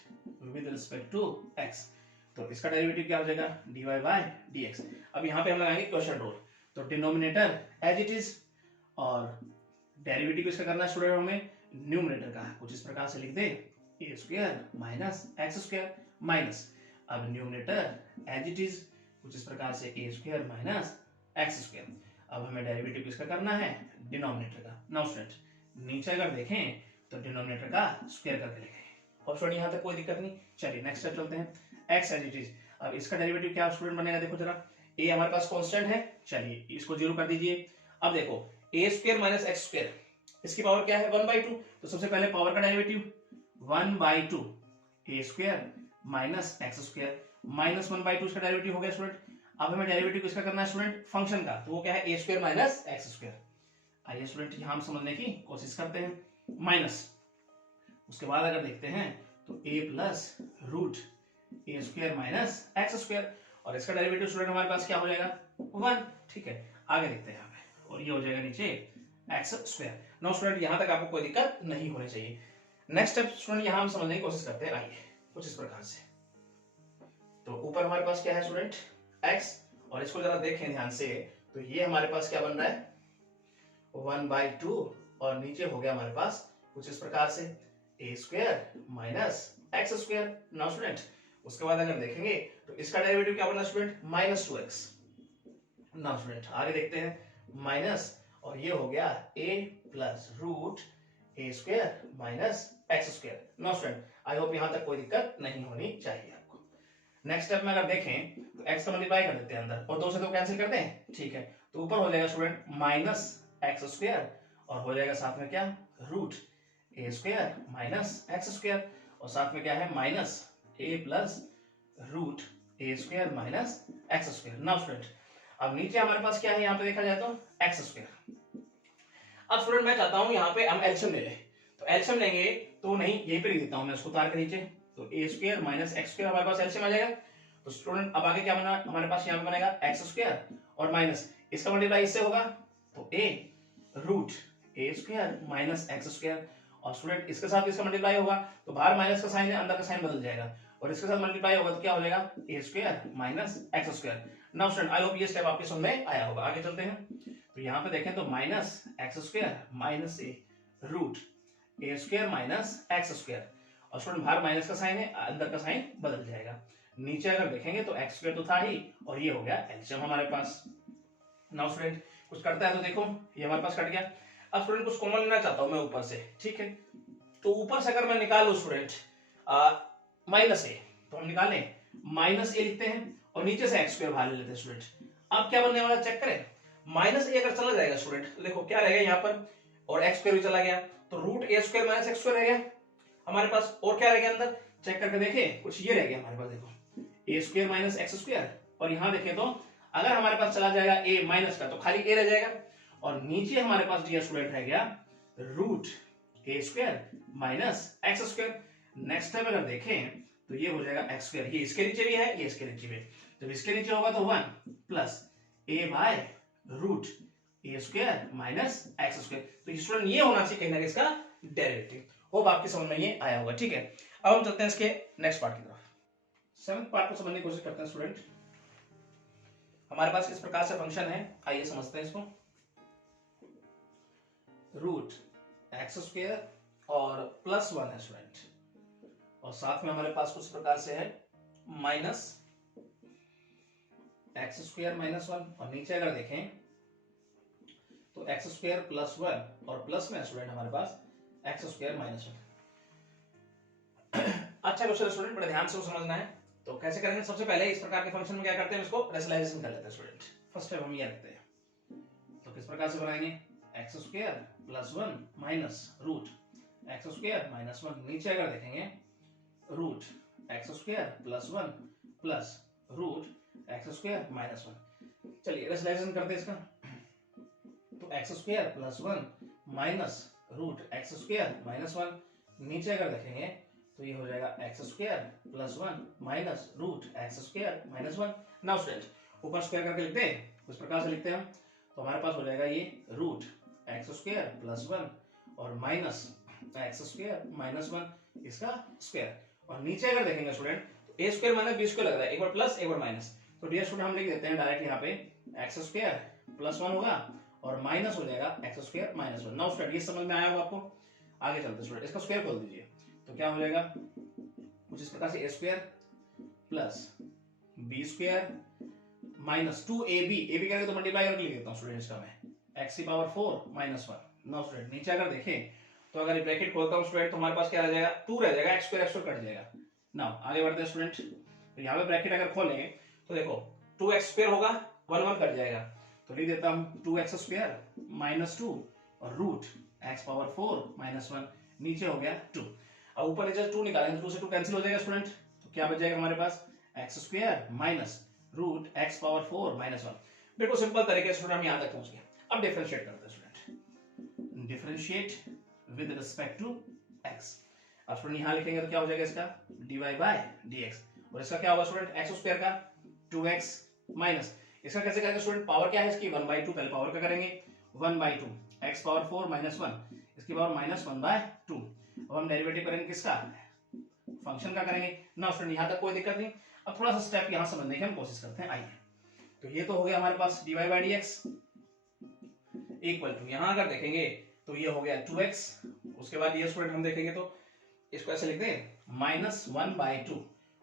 with respect to x, तो इसका डेरिवेटिव क्या हो जाएगा dy बाय dx। अब यहाँ पे हम लगाएंगे क्वेश्चन रूल, तो डिनोमिनेटर एज इट इज, और डेरिवेटिव इसका करना है स्टूडेंट हमें न्यूमरेटर का, कुछ इस प्रकार से लिख दे a square minus x square minus, अब न्यूमरेटर एज इट इज कुछ इस प्रकार से a square minus x square. अब हमें डेरिवेटिव किसका करना है डिनोमिनेटर का। नाउ स्टूडेंट नीचे अगर देखें तो डिनोमिनेटर का स्क्वायर करके लिखें, और स्टूडेंट यहाँ तक कोई दिक्कत नहीं। चलिए नेक्स्ट स्टेप चलते हैं, x एज इट इज। अब इसका डेरिवेटिव क्या स्टूडेंट बनेगा, देखो जरा, a हमारे पास कांस्टेंट है, चलिए इसको 0 कर दीजिए। अब देखो a square minus x square, इसकी पावर क्या है 1/2, तो सबसे पहले पावर का derivative 1/2 a square minus x square minus 1/2 इसका डेरिवेटिव हो गया स्टूडेंट। अब हमें डेरिवेटिव किसका करना है स्टूडेंट फंक्शन का, तो वो क्या है a square minus x square. आइए स्टूडेंट यहाँ हम समझने की कोशिश करते हैं। माइनस उसके बाद अगर देखते हैं तो a plus root a square minus x square, और इसका डेरिवेटिव स्टूडेंट हमारे पास क्या हो जाएगा 1। ठीक है आगे देखते हैं यहाँ पे, और ये हो जाएगा नीचे एक्स स्क्वायर। नाउ स्टूडेंट यहाँ तक आपको कोई दिक्कत नहीं होनी चाहिए। नेक्स्ट स्टेप स्टूडेंट यहाँ हम समझने की कोशिश करते हैं, आइए कुछ इस प्रकार से। तो ऊपर हमारे पास क्या है स्टूडेंट x, और इसको जरा देखें ध्यान से, तो ये हमारे पास क्या बन रहा है 1/2, और नीचे हो गया हमारे पास कुछ इस प्रकार से a square minus x square. Now student उसके बाद अगर देखेंगे तो इसका डेरिवेटिव क्या बना स्टूडेंट -2x। नाउ स्टूडेंट आगे देखते हैं माइनस, और ये हो गया a plus root a square minus x square. Now student I hope यहाँ तक कोई दिक्कत नहीं होनी चाहिए आपको। नेक्स्ट स्टेप में अगर देखें तो x का मल्टीप्लाई कर देते हैं अंदर, और 2 से 2 कैंसिल करते हैं, ठीक है, तो ऊपर हो जाएगा स्टूडेंट माइनस एक्स स्क्वायर, और हो जाएगा साथ में क्या root a square minus x square, और साथ में क्या है minus a plus root a square minus x square. Now student अब नीचे हमारे पास क्या है, यहाँ पे देखा जाए तो एक्स स्क्वायर। अब स्टूडेंट मैं चाहता हूँ यहाँ पे हम एलसीएम ले लें, तो एलसीएम लेंगे तो नहीं यहीं पे लिख देता हूँ मैं उसको उतार के नीचे, तो a square minus x square हमारे पास एलसीएम आ जाएगा। तो स्टूडेंट अब आगे क्या बना हमारे पास, यहाँ पे बनेगा एक्स स्क्वायर और माइनस इसका मल्टीप्लाई इससे होगा, तो a root a square minus x square, और स्टूडेंट इसके साथ इसका मल्टीप्लाई होगा, तो बाहर माइनस का साइन है अंदर का साइन बदल जाएगा, और इसके साथ मल्टीप्लाई होगा तो क्या हो जाएगा a square minus x square. Now student I hope ये स्टेप आपके समझ में आया होगा। आगे चलते हैं, तो यहाँ पे देखें तो minus x square minus A root A square minus x square, और स्टूडेंट बाहर माइनस का साइन है अंदर का साइन बदल जाएगा। नीचे अगर देखेंगे तो एक्स स्क्वायर तो था ही, और ये हो गया एलसीएम हमारे पास। नाउ स्टूडेंट कुछ करता है तो देखो ये हमारे पास कट गया। अब स्टूडेंट कुछ कॉमन लेना चाहता हूं मैं ऊपर से, ठीक है, तो ऊपर से अगर मैं निकालू स्टूडेंट माइनस ए, तो हम निकालें माइनस ए लिखते हैं, और नीचे से एक्स स्क्वायर बाहर ले लेते हैं स्टूडेंट। अब क्या बनने वाला चेक करें, माइनस ए अगर चला जाएगा स्टूडेंट तो देखो क्या रहेगा यहाँ पर, और एक्स स्क्वायर भी चला गया, तो रूट ए स्क्वायर माइनस एक्स स्क्वायर रह गया हमारे पास, और क्या रह गया अंदर चेक करके देखें, कुछ ये रह गया हमारे पास, देखो ए स्क्वायर माइनस एक्स स्क्वायर, और यहाँ देखें तो अगर हमारे पास चला जाएगा ए माइनस का तो खाली ए रह जाएगा, और नीचे हमारे पास डियर स्टूडेंट रह गया रूट ए square minus x square. Next time अगर देखें तो ये हो जाएगा एक्स स्क्वायर, ये इसके नीचे भी है, ये इसके नीचे भी है, जब इसके नीचे होगा तो 1 plus a by root A square minus x square. तो स्टूडेंट ये होना चाहिए कहीं ना कहीं इसका डेरिवेटिव। होप आपकी समझ में ये आया होगा, ठीक है। अब हम चलते हैं इसके नेक्स्ट पार्ट की तरफ। सेवंथ पार्ट को समझने की कोशिश करते हैं स्टूडेंट। हमारे पास किस प्रकार से फंक्शन है, आइए समझते हैं इसको। रूट एक्स स्क्वायर और प्लस 1 है स्टूडेंट, और साथ में हमारे पास कुछ प्रकार से है माइनस एक्स स्क्वायर माइनस 1, और नीचे अगर देखें तो एक्स स्क्वायर प्लस 1 और प्लस में स्टूडेंट हमारे पास एक्स स्क्वायर माइनस 1। अच्छा क्वेश्चन स्टूडेंट, बड़े ध्यान से समझना है। तो कैसे करेंगे, सबसे पहले इस प्रकार के फंक्शन में क्या करते हैं, इसको रेशनलाइजेशन कर लेते हैं स्टूडेंट। फर्स्ट स्टेप हम ये रखते हैं, तो किस प्रकार से बनाएंगे, x square plus 1 minus root x square minus 1, नीचे अगर देखेंगे root x square plus 1 plus root x square minus 1। चलिए रेशनलाइजेशन करते हैं इसका। तो x square plus 1 minus root x square minus 1, नीचे अगर देखेंगे तो ये हो जाएगा x square plus 1 minus root x square minus 1। Now student ऊपर स्क्वायर करके लिखते हैं, उस प्रकार से लिखते हैं हम, तो हमारे पास हो जाएगा ये रूट एक्स स्क्वायर प्लस 1 और माइनस एक्स स्क्वायर माइनस 1 इसका स्क्वायर, और नीचे अगर देखेंगे स्टूडेंट तो A square minus B square लग रहा है, एक बार प्लस एक बार माइनस, तो डियर स्टूडेंट हम लिख देते हैं डायरेक्ट यहाँ पे एक्स स्क्वायर प्लस 1 होगा और माइनस हो जाएगा x square minus 1। Now student ये समझ में आया होगा आपको, आगे चलते स्टूडेंट, इसका स्क्वायर खोल दीजिए, तो क्या हो जाएगा कुछ इस प्रकार से A square plus B square minus 2ab, ab करके तो मल्टीप्लाई करके लिख देता हूँ स्टूडेंट इसका मैं, x की पावर 4 माइनस 1। नाउ स्टूडेंट नीचे अगर देखें तो अगर ब्रैकेट खोलता हूँ स्टूडेंट तो हमारे पास क्या रह जाएगा, 2 रह जाएगा, x स्क्वायर कट जाएगा। नाउ आगे बढ़ते हैं स्टूडेंट, तो यहाँ पे ब्रैकेट अगर खोलेंगे तो देखो 2x स्क्वायर होगा, 1 1 कट जाएगा, तो लिख देता हूँ 2x स्क्वायर माइनस 2 और रूट x पावर 4 माइनस 1, नीचे हो गया 2। अब ऊपर नीचे 2 निकालेंगे, 2 से 2 कैंसिल हो जाएगा स्टूडेंट, तो क्या बच जाएगा हमारे पास x square minus root x power 4 minus 1। बिल्कुल सिंपल तरीके से स्टूडेंट हम यहाँ तक पहुंच गए। अब डिफरेंशिएट करते हैं student, differentiate with respect to x। अब स्टूडेंट यहाँ लिखेंगे तो क्या हो जाएगा इसका dy बाय dx, और इसका क्या होगा स्टूडेंट x स्क्वायर का 2x माइनस, इसका कैसे करेंगे स्टूडेंट, पावर क्या है इसकी 1/2, पहले पावर का करेंगे 1/2 x पावर 4 माइनस 1, इसकी पावर माइनस 1/2। अब हम डेरिवेटिव करेंगे किसका, फंक्शन का करेंगे। ना स्टूडेंट यहाँ तक कोई दिक्कत नहीं। अब थोड़ा सा स्टेप यहाँ समझने की हम कोशिश करते हैं, आइए। तो ये तो हो गया हमारे पास dy by d x equal to, यहाँ अगर देखेंगे तो ये हो गया 2x, उसके बाद ये स्टूडेंट हम देखेंगे तो इसको ऐसे लिखते हैं माइनस 1/2,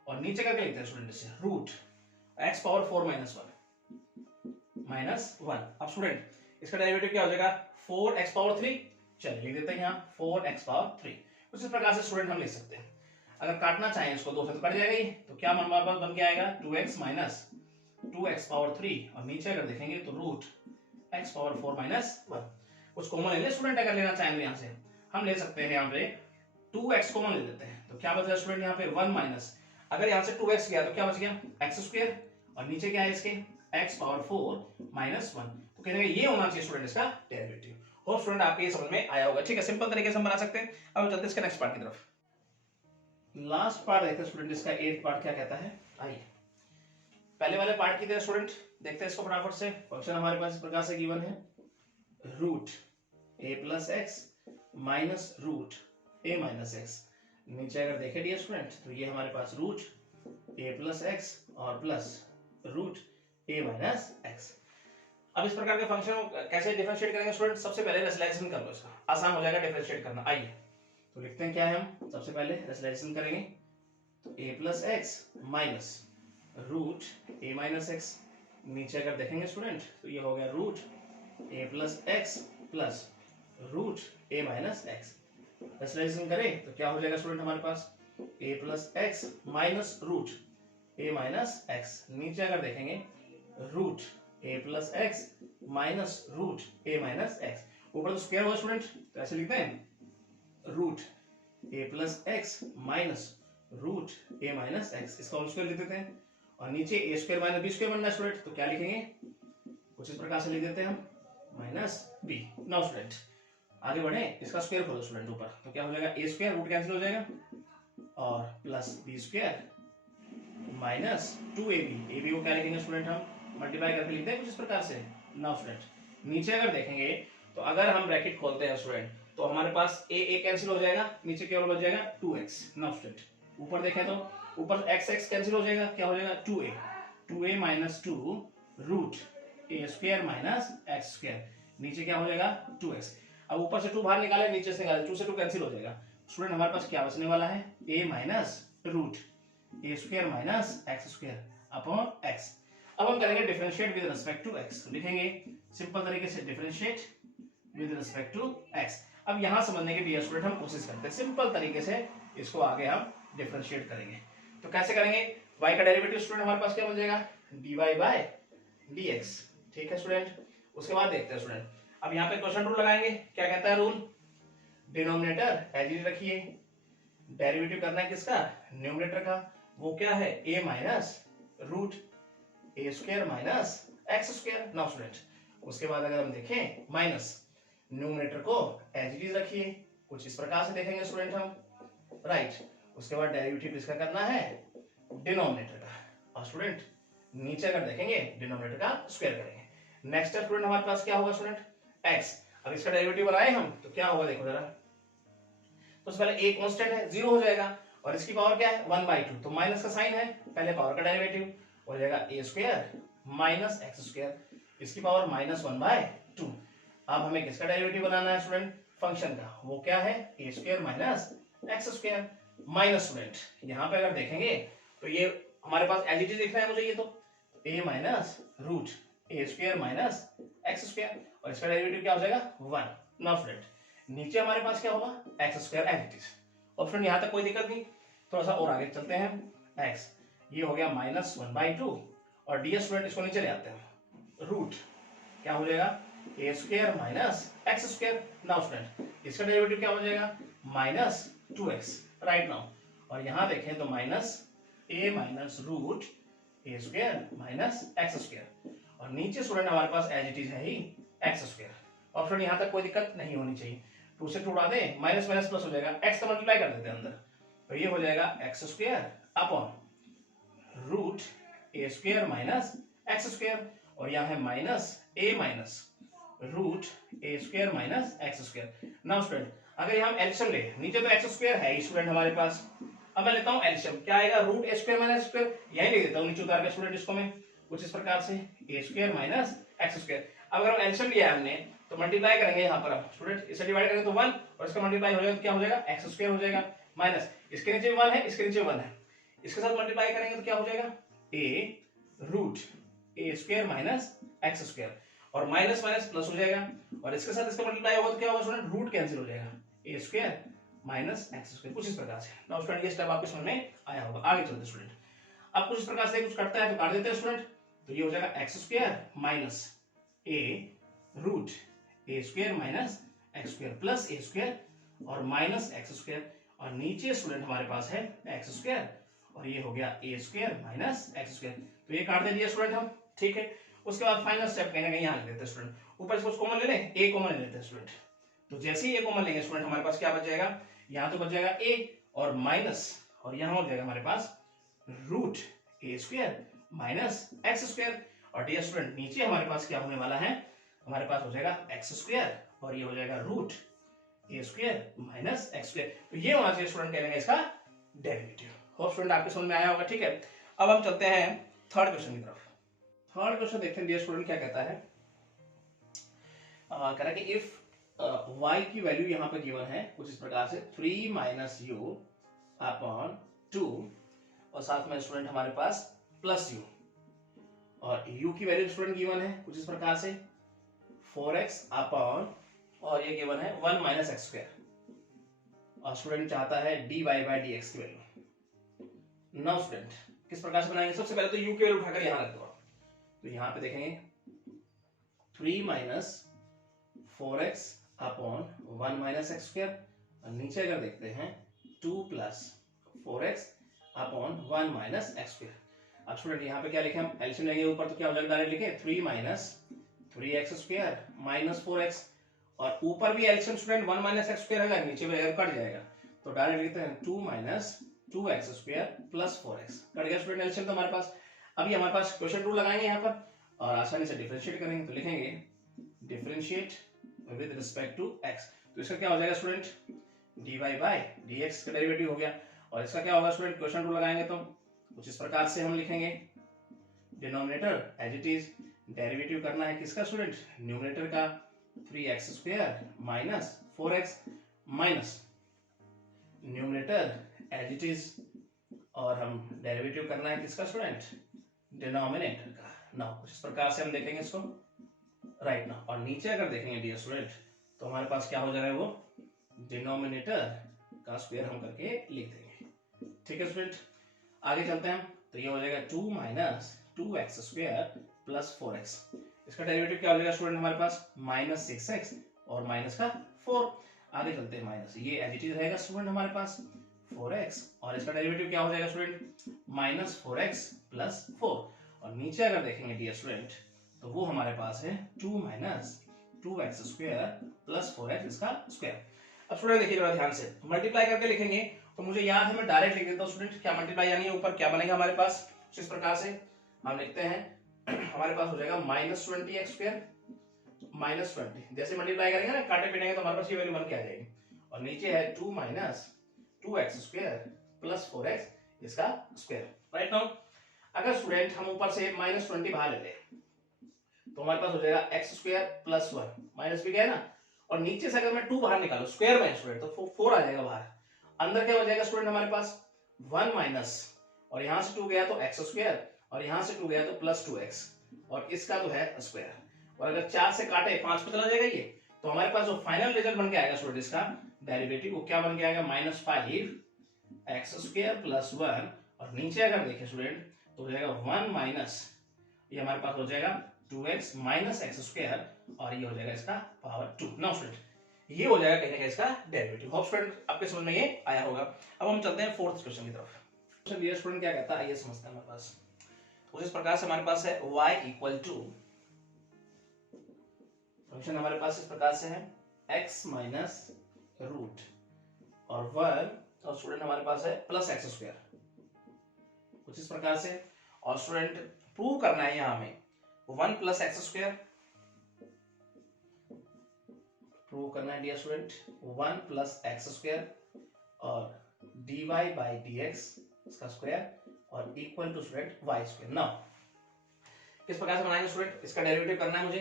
और नीचे करके लिखते हैं स्टूडेंट इसे root x power 4 minus 1 minus 1। अब स्टूडेंट इसका डेरिवेटिव क्या हो जाएगा 4x पावर 3, चलिए लिख देते हैं यहाँ 4x पावर 3। उसी प्रकार से स्टूडेंट हम लिख सकते हैं, अगर काटना चाहें इसको 2 से तो कट जाएगा ही, तो क्या बन के आएगा 2x माइनस 2x पावर 3, और नीचे अगर देखेंगे तो रूट x पावर 4 माइनस 1। कुछ कॉमन ले ले स्टूडेंट, अगर लेना चाहेंगे यहाँ से हम ले सकते हैं, यहाँ पे 2x कॉमन ले लेते हैं, तो क्या बचा स्टूडेंट यहाँ पे 1 माइनस, अगर यहाँ से 2x गया तो क्या बच गया x स्क्वायर, और नीचे क्या है इसके x पावर 4 माइनस 1। तो कहने ये होना चाहिए स्टूडेंट इसका डेरिवेटिव। होप स्टूडेंट आपके ये समझ में आया होगा, ठीक है, सिंपल तरीके से हम बना सकते हैं। अब चलते हैं इसके नेक्स्ट पार्ट की तरफ। लास्ट पार्ट देखते हैं स्टूडेंट, इसका 8th पार्ट क्या कहता है, आइए। पहले वाले पार्ट की तरह स्टूडेंट देखते हैं इसको फटाफट से। फंक्शन हमारे पास इस प्रकार से गिवन है, root a plus x minus root a minus x. नीचे अगर देखें डियर स्टूडेंट तो ये हमारे पास रूट a प्लस एक्स और plus root a minus x. अब इस प्रकार के फंक्शन को कैसे डिफरेंशिएट करेंगे स्टूडेंट, सबसे पहले रेशनलाइजेशन कर लो, इसका आसान हो जाएगा डिफरेंशिएट करना। आइए तो लिखते हैं क्या है, हम सबसे पहले रेशनलाइजेशन करेंगे, तो a plus x minus root a minus x. नीचे अगर देखेंगे स्टूडेंट तो ये हो गया root a plus x plus root a minus x. Rationalisation करें तो क्या हो जाएगा स्टूडेंट हमारे पास a plus x minus root a minus x. नीचे अगर देखेंगे root a plus x minus root a minus x. ऊपर तो स्क्वायर हुआ स्टूडेंट, तो ऐसे लिखते हैं root a plus x minus root a minus x, इसका होल स्क्वायर लिख देते हैं, और नीचे a square minus b square बनना है स्टूडेंट, तो क्या लिखेंगे कुछ इस प्रकार से लिख देते हैं हम माइनस b। नाउ स्टूडेंट आगे बढ़े, इसका स्क्वायर खोलो स्टूडेंट ऊपर, तो क्या हो जाएगा a स्क्वायर, रूट कैंसिल हो जाएगा, और plus B square minus 2ab। ab को क्या लिखेंगे स्टूडेंट, हम मल्टीप्लाई करके लिखते हैं कुछ इस प्रकार से। नाउ स्टूडेंट नीचे अगर देखेंगे तो अगर हम ब्रैकेट खोलते हैं स्टूडेंट तो हमारे पास a कैंसिल हो जाएगा, नीचे केवल बच जाएगा 2x। नाउ स्टूडेंट ऊपर देखें तो ऊपर x कैंसिल हो जाएगा, क्या हो जाएगा 2a minus 2 root a square minus x square, नीचे क्या हो जाएगा 2x। अब ऊपर से 2 बाहर निकाले, नीचे से निकाले, 2 से 2 कैंसिल हो जाएगा। स्टूडेंट हमारे पास क्या बचने वाला है a minus root A square minus x square upon x. अब हम करेंगे differentiate with respect to x, लिखेंगे सिंपल तरीके से differentiate with respect to x. अब यहां समझने के डियर स्टूडेंट हम कोशिश करते हैं सिंपल तरीके से इसको आगे हम डिफरेंशिएट करेंगे। तो कैसे करेंगे, y का डेरिवेटिव स्टूडेंट हमारे पास क्या बन जाएगा dy बाय dx। ठीक है स्टूडेंट, उसके बाद देखते हैं स्टूडेंट, अब यहाँ पे क्वेश्चन रूल लगाएंगे। क्या कहता है रूल, डिनोमिनेटर एज इट रखिए, डेरिवेटिव करना है किसका, न्यूमरेटर का, वो क्या है a minus root A square minus x square. Now student उसके बाद अगर हम देखें माइनस न्यूमरेटर को एज इट इज रखिए, कुछ इस प्रकार से देखेंगे स्टूडेंट हम, राइट। उसके बाद डेरिवेटिव इसका करना है डिनोमिनेटर का, और स्टूडेंट नीचे अगर देखेंगे डिनोमिनेटर का स्क्वायर करेंगे। नेक्स्ट स्टेप स्टूडेंट हमारे पास क्या होगा स्टूडेंट x। अब इसका डेरिवेटिव बनाए हम तो क्या होगा देखो जरा, तो उससे पहले a कांस्टेंट है 0 हो जाएगा, और इसकी पावर क्या है 1/2, तो माइनस का साइन है, पहले पावर का डेरिवेटिव हो जाएगा a square minus x square, इसकी पावर माइनस 1/2। अब हमें किसका डेरिवेटिव बनाना है स्टूडेंट, फंक्शन का, वो क्या है a square minus x square minus. Student यहाँ पे अगर देखेंगे तो ये हमारे पास एज इट इज लिखना है मुझे, ये तो a minus root A square minus x square, और इसका डेरिवेटिव क्या हो जाएगा 1। नाउ स्टूडेंट नीचे हमारे पास क्या होगा x square as it is. Option यहाँ तक कोई दिक्कत नहीं, थोड़ा सा और आगे चलते हैं, x ये हो गया माइनस 1/2, और डी स्टूडेंट इसको नीचे ले आते हैं, रूट क्या हो जाएगा A square minus x square. Now student इसका डेरिवेटिव क्या हो जाएगा माइनस 2x, राइट नाउ। और यहाँ देखें तो minus a minus root A square minus x square, और नीचे स्टूडेंट हमारे पास एज इट इज है ही एक्स स्क्वायर। ऑप्शन यहाँ तक कोई दिक्कत नहीं होनी चाहिए, 2 से 2 उड़ा दे, माइनस माइनस प्लस हो जाएगा, x का मल्टीप्लाई कर देते हैं अंदर, तो ये हो जाएगा एक्स स्क्वायर अपॉन रूट ए स्क्वायर माइनस एक्स स्क्वायर, और यहाँ है minus a minus root A square minus x square. Now student अगर हम एलसीएम ले, नीचे तो एक्स स्क्वायर है स्टूडेंट हमारे पास, अब मैं लेता हूँ एलसीएम, क्या आएगा रूट ए स्क्वायर माइनस स्क्वायर, यही लिख देता हूँ नीचे उतार के स्टूडेंट इसको मैं कुछ इस प्रकार से A square minus x square. अब अगर हम एलसीएम लिया हमने तो मल्टीप्लाई करेंगे यहाँ पर हम स्टूडेंट, इसे डिवाइड करेंगे तो 1, और इसका मल्टीप्लाई हो जाएगा तो क्या हो जाएगा एक्स स्क्वायर हो जाएगा, माइनस इसके नीचे 1 है, इसके नीचे 1 है, इसके साथ मल्टीप्लाई करेंगे तो क्या हो जाएगा ए रूट ए स्क्वायर माइनस एक्स स्क्वायर, और माइनस माइनस प्लस हो जाएगा, और इसके साथ इसका मल्टीप्लाई होगा तो क्या होगा स्टूडेंट रूट कैंसिल हो जाएगा, A square minus x square, कुछ इस प्रकार से। नाउ स्टूडेंट ये स्टेप आपके समझ में आया होगा, आगे चलते स्टूडेंट। अब कुछ इस प्रकार से कुछ कटता है तो काट देते हैं स्टूडेंट, तो ये हो जाएगा x square minus A root A square minus x square plus A square और माइनस एक्स स्क्वायर, और नीचे स्टूडेंट हमारे पास है एक्स स्क्वायर, और ये हो गया ए स्क्वायर माइनस एक्स स्क्वायर, तो ये काट दे दिया स्टूडेंट हम, ठीक है। उसके बाद फाइनल स्टेप कहीं ना कहीं यहाँ लिख देते हैं स्टूडेंट, ऊपर से कुछ कॉमन ले लें, ए कॉमन ले लेते हैं स्टूडेंट, तो जैसे ही ए कॉमन लेंगे स्टूडेंट हमारे पास क्या बच जाएगा, यहाँ तो बच जाएगा ए और माइनस, और यहाँ हो जाएगा हमारे पास रूट ए स्क्वायर माइनस एक्स स्क्वायर, और डियर स्टूडेंट नीचे हमारे पास क्या होने वाला है, हमारे पास हो जाएगा एक्स स्क्वायर और ये हो जाएगा रूट ए स्क्वायर माइनस एक्स स्क्वायर, तो ये होना चाहिए स्टूडेंट कहेंगे इसका डेरिवेटिव। होप स्टूडेंट आपके समझ में आया होगा, ठीक है। अब हम चलते हैं थर्ड क्वेश्चन की तरफ। थर्ड क्वेश्चन देखते हैं डियर स्टूडेंट क्या कहता है, कह रहा है कि इफ y की वैल्यू यहाँ पे गिवन है कुछ इस प्रकार से 3 माइनस यू अपॉन 2, और साथ में स्टूडेंट हमारे पास प्लस यू, और u की वैल्यू स्टूडेंट गिवन है कुछ इस प्रकार से 4x अपॉन, और ये गिवन है 1 माइनस एक्स स्क्वायर, और स्टूडेंट चाहता है dy बाय dx की वैल्यू। नाउ स्टूडेंट किस प्रकार से बनाएंगे, सबसे पहले तो u की वैल्यू उठाकर यहाँ रख दो, तो यहाँ पे देखेंगे 3 minus 4x upon 1 minus x square, और नीचे अगर देखते हैं 2 plus 4x upon 1 minus x square. अब स्टूडेंट यहाँ पे क्या लिखे हम, एलसीएम लेंगे ऊपर तो क्या हो जाएगा, डायरेक्ट लिखे 3 minus 3x square minus 4x, और ऊपर भी LCM student 1 minus x square है, नीचे भी कट जाएगा तो डायरेक्ट लिखते हैं 2 minus 2x square plus 4x। Cut गया स्टूडेंट एलसीएम तो हमारे पास। अभी हमारे पास क्वेश्चन रूल लगाएंगे यहाँ पर और आसानी से डिफरेंशिएट करेंगे। तो लिखेंगे differentiate with respect to x। तो इसका क्या हो जाएगा स्टूडेंट, dy बाय dx का डेरिवेटिव हो गया। और इसका क्या होगा स्टूडेंट, क्वेश्चन रूल लगाएंगे तो कुछ इस प्रकार से हम लिखेंगे denominator as it is, derivative करना है किसका स्टूडेंट, न्यूमरेटर का 3x square minus 4x minus numerator as it is, और हम डेरिवेटिव करना है किसका स्टूडेंट, डिनोमिनेटर का। नाउ इस प्रकार से हम देखेंगे इसको राइट नाउ। और नीचे अगर देखेंगे डियर स्टूडेंट तो हमारे पास क्या हो जाएगा, वो डिनोमिनेटर का स्क्वायर हम करके लिख देंगे। ठीक है स्टूडेंट, आगे चलते हैं। तो ये हो जाएगा 2 minus 2x square plus 4x। इसका डेरिवेटिव क्या हो जाएगा स्टूडेंट हमारे पास, माइनस 6x और माइनस का 4। आगे चलते हैं माइनस, ये एज इट इज रहेगा स्टूडेंट हमारे पास 4x, और इसका डेरिवेटिव क्या हो जाएगा स्टूडेंट, माइनस 4x प्लस 4। और नीचे अगर देखेंगे डियर स्टूडेंट तो वो हमारे पास है 2 minus 2x square plus 4x इसका स्क्वायर। अब स्टूडेंट देखिए जरा ध्यान से, मल्टीप्लाई करके लिखेंगे तो मुझे याद है, मैं डायरेक्ट लिख देता हूँ स्टूडेंट। क्या मल्टीप्लाई यानी ऊपर क्या बनेगा हमारे पास, इस प्रकार से हम लिखते हैं हमारे पास हो जाएगा माइनस 20x स्क्वायर माइनस 20। जैसे मल्टीप्लाई करेंगे ना, काटे पीटेंगे तो हमारे पास ये वैल्यू बन के आ जाएगी। और नीचे है 2 minus 2x square plus 4x इसका स्क्वायर। राइट नाउ अगर स्टूडेंट हम ऊपर से माइनस 20 बाहर लेते हैं तो हमारे पास हो जाएगा x स्क्वायर प्लस 1, माइनस भी गया ना, और नीचे से अगर मैं 2 बाहर निकालूं स्क्वायर में स्टूडेंट तो 4 आ जाएगा बाहर। अंदर क्या हो जाएगा स्टूडेंट हमारे पास 1 माइनस, और यहां से 2 गया तो x स्क्वायर, और यहां से 2 गया तो प्लस 2x, और इसका तो है स्क्वायर। और अगर 4 से काटे 5 पे चला जाएगा ये, तो हमारे पास जो फाइनल रिजल्ट बन के आएगा स्टूडेंट इसका डेरिवेटिव वो क्या बन के आएगा, माइनस 5x स्क्वायर प्लस 1, और नीचे अगर देखें स्टूडेंट तो हो जाएगा 1 माइनस, ये हमारे पास हो जाएगा 2x माइनस x स्क्वायर, और ये हो जाएगा इसका पावर 2। नाउ स्टूडेंट ये हो जाएगा कहने का इसका डेरिवेटिव। होप स्टूडेंट आपके समझ में ये आया होगा। अब हम चलते हैं फोर्थ क्वेश्चन की तरफ। क्वेश्चन डियर स्टूडेंट क्या कहता है ये समझते हैं। हमारे पास कुछ इस प्रकार से हमारे पास है y इक्वल टू, फंक्शन हमारे पास इस प्रकार से है x माइनस रूट और 1, और स्टूडेंट हमारे पास है प्लस x स्क्वायर, कुछ इस प्रकार से। और स्टूडेंट प्रूव करना है यहाँ हमें 1 प्लस एक्स स्क्वायर, प्रूव करना है dear student 1 plus x square और dy बाई dx इसका स्क्वायर और equal to student y square. Now किस प्रकार से बनाएंगे स्टूडेंट, इसका डेरिवेटिव करना है मुझे।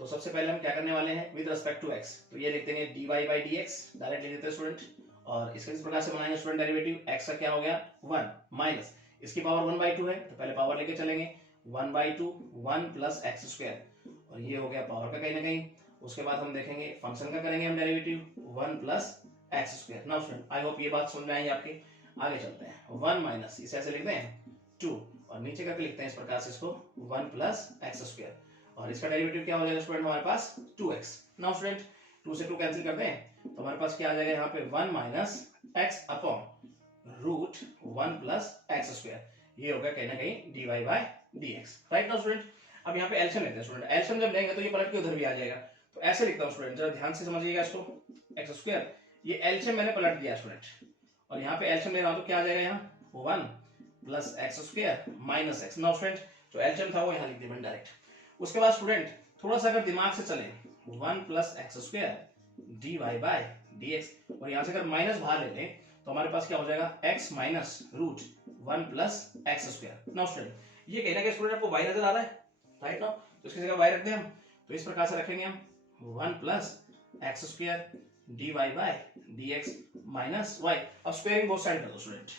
तो सबसे पहले हम क्या करने वाले हैं, विद रिस्पेक्ट टू x, तो ये लिख देंगे dy बाई dx, डायरेक्ट लिख देते हैं स्टूडेंट। और इसका इस प्रकार से बनाएंगे स्टूडेंट डेरिवेटिव, x का क्या हो गया 1 माइनस इसकी पावर 1/2 है तो पहले पावर लेके चलेंगे 1/2 1 प्लस एक्स स्क्वायर, और ये हो गया पावर का कहीं ना कहीं। उसके बाद हम देखेंगे फंक्शन का करेंगे हम derivative 1 plus x square. Now student I hope ये बात समझ में आई आपकी। आगे चलते हैं 1 माइनस इसे ऐसे लिखते हैं 2, और नीचे करके लिखते हैं इस प्रकार से इसको 1 प्लस एक्स स्क्वायर, और इसका डेरिवेटिव क्या हो जाएगा स्टूडेंट हमारे पास 2x। नाउ स्टूडेंट 2 से 2 कैंसिल करते हैं तो हमारे पास क्या आ जाएगा यहाँ पे 1 minus x upon root 1 plus x square, ये होगा कहीं ना कहीं dy by dx। Right now student अब यहाँ पे एलसीएम लेते हैं स्टूडेंट। एलसीएम जब लेंगे तो ये पलट के उधर भी आ जाएगा, तो ऐसे लिखता हूँ स्टूडेंट, जरा ध्यान से समझिएगा इसको। एक्स स्क्वायर ये एलसीएम मैंने पलट दिया स्टूडेंट, और यहाँ पे एलसीएम ले रहा हूँ तो क्या आ जाएगा यहाँ 1 plus x square minus x. Now student जो एलसीएम था वो यहाँ लिख दिया मैंने डायरेक्ट। उसके बाद स्टूडेंट थोड़ा सा अगर दिमाग से चले 1 plus x square dy by dx, और यहाँ से अगर माइनस बाहर ले लें तो हमारे पास क्या हो जाएगा x minus root 1 plus x square. Now student ये कहना कि स्टूडेंट आपको y नजर आ रहा है, राइट नाउ तो इसकी जगह y रखते हैं हम, तो इस प्रकार से रखेंगे हम 1 plus x square dy by dx minus y। अब स्क्वायरिंग बोथ साइड कर दो स्टूडेंट,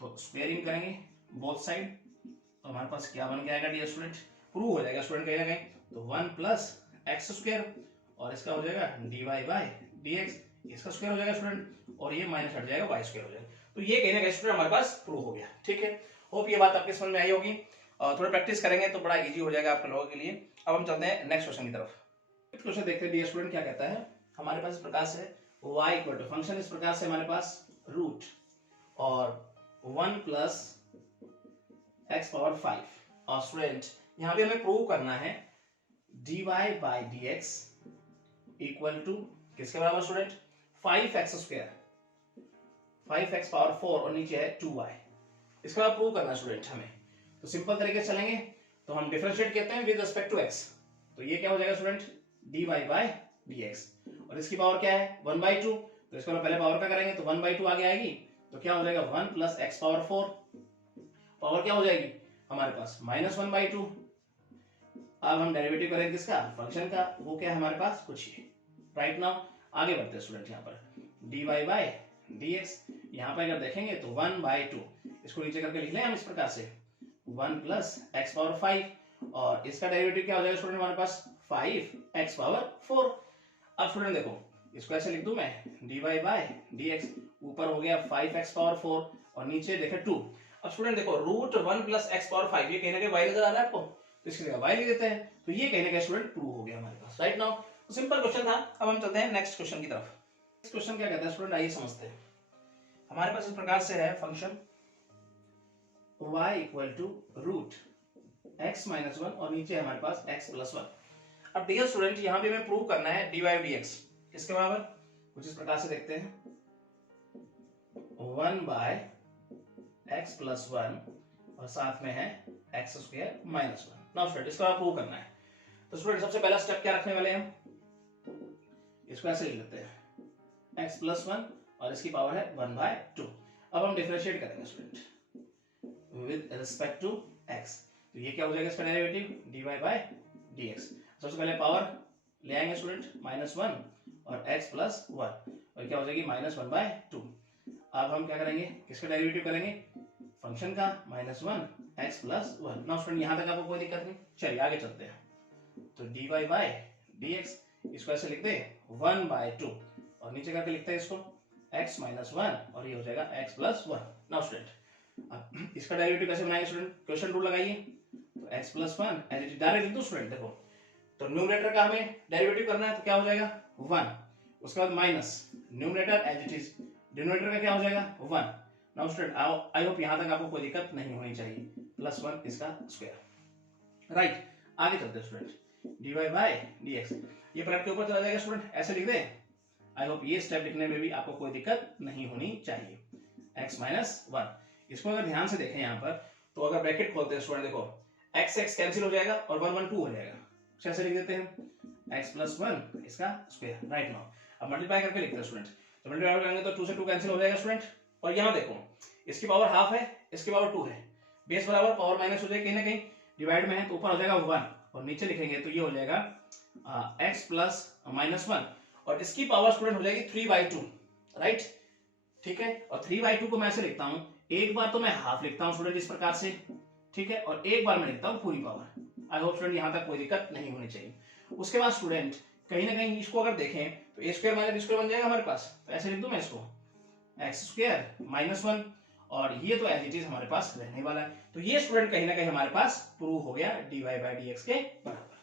तो स्क्वायरिंग करेंगे बोथ साइड तो हमारे पास क्या बन के आएगा डियर स्टूडेंट, प्रूव हो जाएगा स्टूडेंट कहीं ना कहीं। तो 1 प्लस एक्स स्क्वायर और इसका हो जाएगा dy बाई dx, इसका स्क्वायर हो जाएगा स्टूडेंट, और ये माइनस हट जाएगा y स्क्वायर हो जाएगा। तो ये कहने का स्टूडेंट हमारे पास प्रूव हो गया। ठीक है, होप ये बात आपके समझ में आई होगी। थोड़ा प्रैक्टिस करेंगे तो बड़ा इजी हो जाएगा आप लोगों के लिए। अब हम चलते हैं नेक्स्ट क्वेश्चन की तरफ। क्वेश्चन देखते हैं डियर स्टूडेंट क्या कहता है। हमारे पास इस प्रकार से y इक्वल टू फंक्शन इस प्रकार से हमारे पास रूट और 1 प्लस एक्स पावर 5, और स्टूडेंट यहाँ पे हमें प्रूव करना है dy by dx equal to किसके बराबर student 5x square 5x power 4 और नीचे है 2y। इसका आप प्रूव करना स्टूडेंट हमें, तो सिंपल तरीके से चलेंगे। तो हम डिफरेंशिएट कहते हैं विद रिस्पेक्ट टू x, तो ये क्या हो जाएगा स्टूडेंट dy बाय dx, और इसकी पावर क्या है 1/2, तो इसको पहले पावर का करेंगे तो 1/2 आगे आएगी, तो क्या हो जाएगा 1 प्लस x पावर 4, पावर क्या हो जाएगी हमारे पास -1/2। अब हम डेरिवेटिव करेंगे किसका, फंक्शन का, वो क्या है हमारे पास कुछ ही। राइट नाउ आगे बढ़ते हैं स्टूडेंट, यहाँ पर dy बाय dx, यहाँ पर अगर देखेंगे तो 1/2, इसको नीचे करके लिख लें हम इस प्रकार से 1 प्लस x पावर 5, और इसका डेरिवेटिव क्या हो जाएगा स्टूडेंट हमारे पास 5x पावर 4। अब स्टूडेंट देखो इसको ऐसे लिख दूं मैं dy बाय dx, ऊपर हो गया 5x पावर 4 और नीचे देखे 2। अब स्टूडेंट देखो रूट 1 प्लस x पावर 5, ये कहीं ना कहीं y नजर आ रहा है आपको, तो इसकी जगह y लिख देते हैं, तो ये कहीं ना कहीं स्टूडेंट प्रूव हो गया हमारे पास। राइट नाउ तो सिंपल क्वेश्चन था। अब हम चलते हैं नेक्स्ट क्वेश्चन की तरफ। नेक्स्ट क्वेश्चन क्या कहता है स्टूडेंट, आइए समझते हैं। हमारे पास इस प्रकार से है function y equal to root x minus 1 और नीचे हमारे पास x प्लस 1। अब डियर स्टूडेंट यहाँ पे हमें प्रूव करना है dy dx किसके बराबर, कुछ इस प्रकार से देखते हैं 1 बाय x प्लस 1 और साथ में है x square minus 1। Now student इसको आप प्रूव करना है, तो स्टूडेंट सबसे पहला स्टेप क्या रखने वाले हैं, इसको ऐसे लिख लेते हैं x प्लस 1 और इसकी पावर है 1/2। अब हम डिफरेंशिएट करेंगे student with respect to x, तो ये क्या हो जाएगा इसका डेरिवेटिव dy बाय dx। सबसे पहले पावर ले आएंगे स्टूडेंट -1 और x प्लस 1 और क्या हो जाएगी -1/2। अब हम क्या करेंगे, किसका डेरिवेटिव करेंगे, फंक्शन का -1 x प्लस 1। नाउ स्टूडेंट यहाँ तक आपको कोई दिक्कत नहीं, चलिए आगे चलते हैं। तो dy बाय dx, इसको ऐसे लिखते हैं 1/2 और नीचे करके लिखते हैं इसको x माइनस 1 और ये हो जाएगा x प्लस 1। नाउ स्टूडेंट अब इसका डेरिवेटिव कैसे बनाएंगे स्टूडेंट, क्वेश्चन रूल लगाइए, तो x plus 1 as it is direct लिख दो स्टूडेंट। देखो तो न्यूमरेटर का हमें डेरिवेटिव करना है, तो क्या हो जाएगा 1, उसके बाद minus numerator as it is, denominator का क्या हो जाएगा 1। नाउ स्टूडेंट आई होप यहाँ तक आपको कोई दिक्कत नहीं होनी चाहिए, +1 इसका स्क्वायर। राइट आगे चलते हैं स्टूडेंट, dy बाय dx, ये पलट के ऊपर चला जाएगा स्टूडेंट, ऐसे लिख दें। आई होप ये स्टेप लिखने में भी आपको कोई दिक्कत नहीं होनी चाहिए, x माइनस 1। इसको अगर ध्यान से देखें यहाँ पर, तो अगर ब्रैकेट खोलते हैं स्टूडेंट देखो x x कैंसिल हो जाएगा और 1 1 2 हो जाएगा, कैसे लिख देते हैं x प्लस 1 इसका स्क्वायर। राइट नाउ अब मल्टीप्लाई करके लिखते हैं स्टूडेंट, तो मल्टीप्लाई करेंगे तो 2 से 2 कैंसिल हो जाएगा स्टूडेंट, और यहाँ देखो इसकी पावर हाफ है, इसकी पावर 2 है, बेस बराबर पावर माइनस हो जाएगी, कहीं ना कहीं डिवाइड में है तो ऊपर हो जाएगा 1 और नीचे लिखेंगे तो ये हो जाएगा x प्लस -1 और इसकी पावर स्टूडेंट हो जाएगी 3/2। राइट ठीक है, और 3/2 को मैं ऐसे लिखता हूँ, एक बार तो मैं हाफ लिखता हूँ स्टूडेंट इस प्रकार से, ठीक है, और एक बार मैं लिखता हूँ पूरी पावर। आई होप स्टूडेंट यहाँ तक कोई दिक्कत नहीं होनी चाहिए। उसके बाद स्टूडेंट कहीं ना कहीं इसको अगर देखें तो a square minus b square बन जाएगा हमारे पास, तो ऐसे लिख दूं मैं इसको x स्क्वायर -1 और ये तो एज इट इज हमारे पास रहने वाला है। तो ये स्टूडेंट कहीं ना कहीं हमारे पास प्रूव हो गया dy बाय dx के बराबर।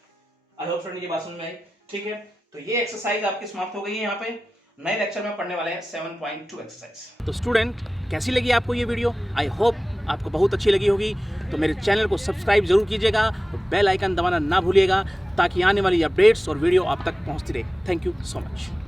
आई होप स्टूडेंट ये बात समझ में आई, ठीक है। तो ये एक्सरसाइज आपकी समाप्त हो गई है। यहाँ पे नए लेक्चर में पढ़ने वाले हैं 7.2 एक्सरसाइज। तो स्टूडेंट कैसी लगी आपको ये वीडियो, आई होप आपको बहुत अच्छी लगी होगी। तो मेरे चैनल को सब्सक्राइब जरूर कीजिएगा और बेल आइकन दबाना ना भूलिएगा ताकि आने वाली अपडेट्स और वीडियो आप तक पहुंचती रहे। Thank you so much.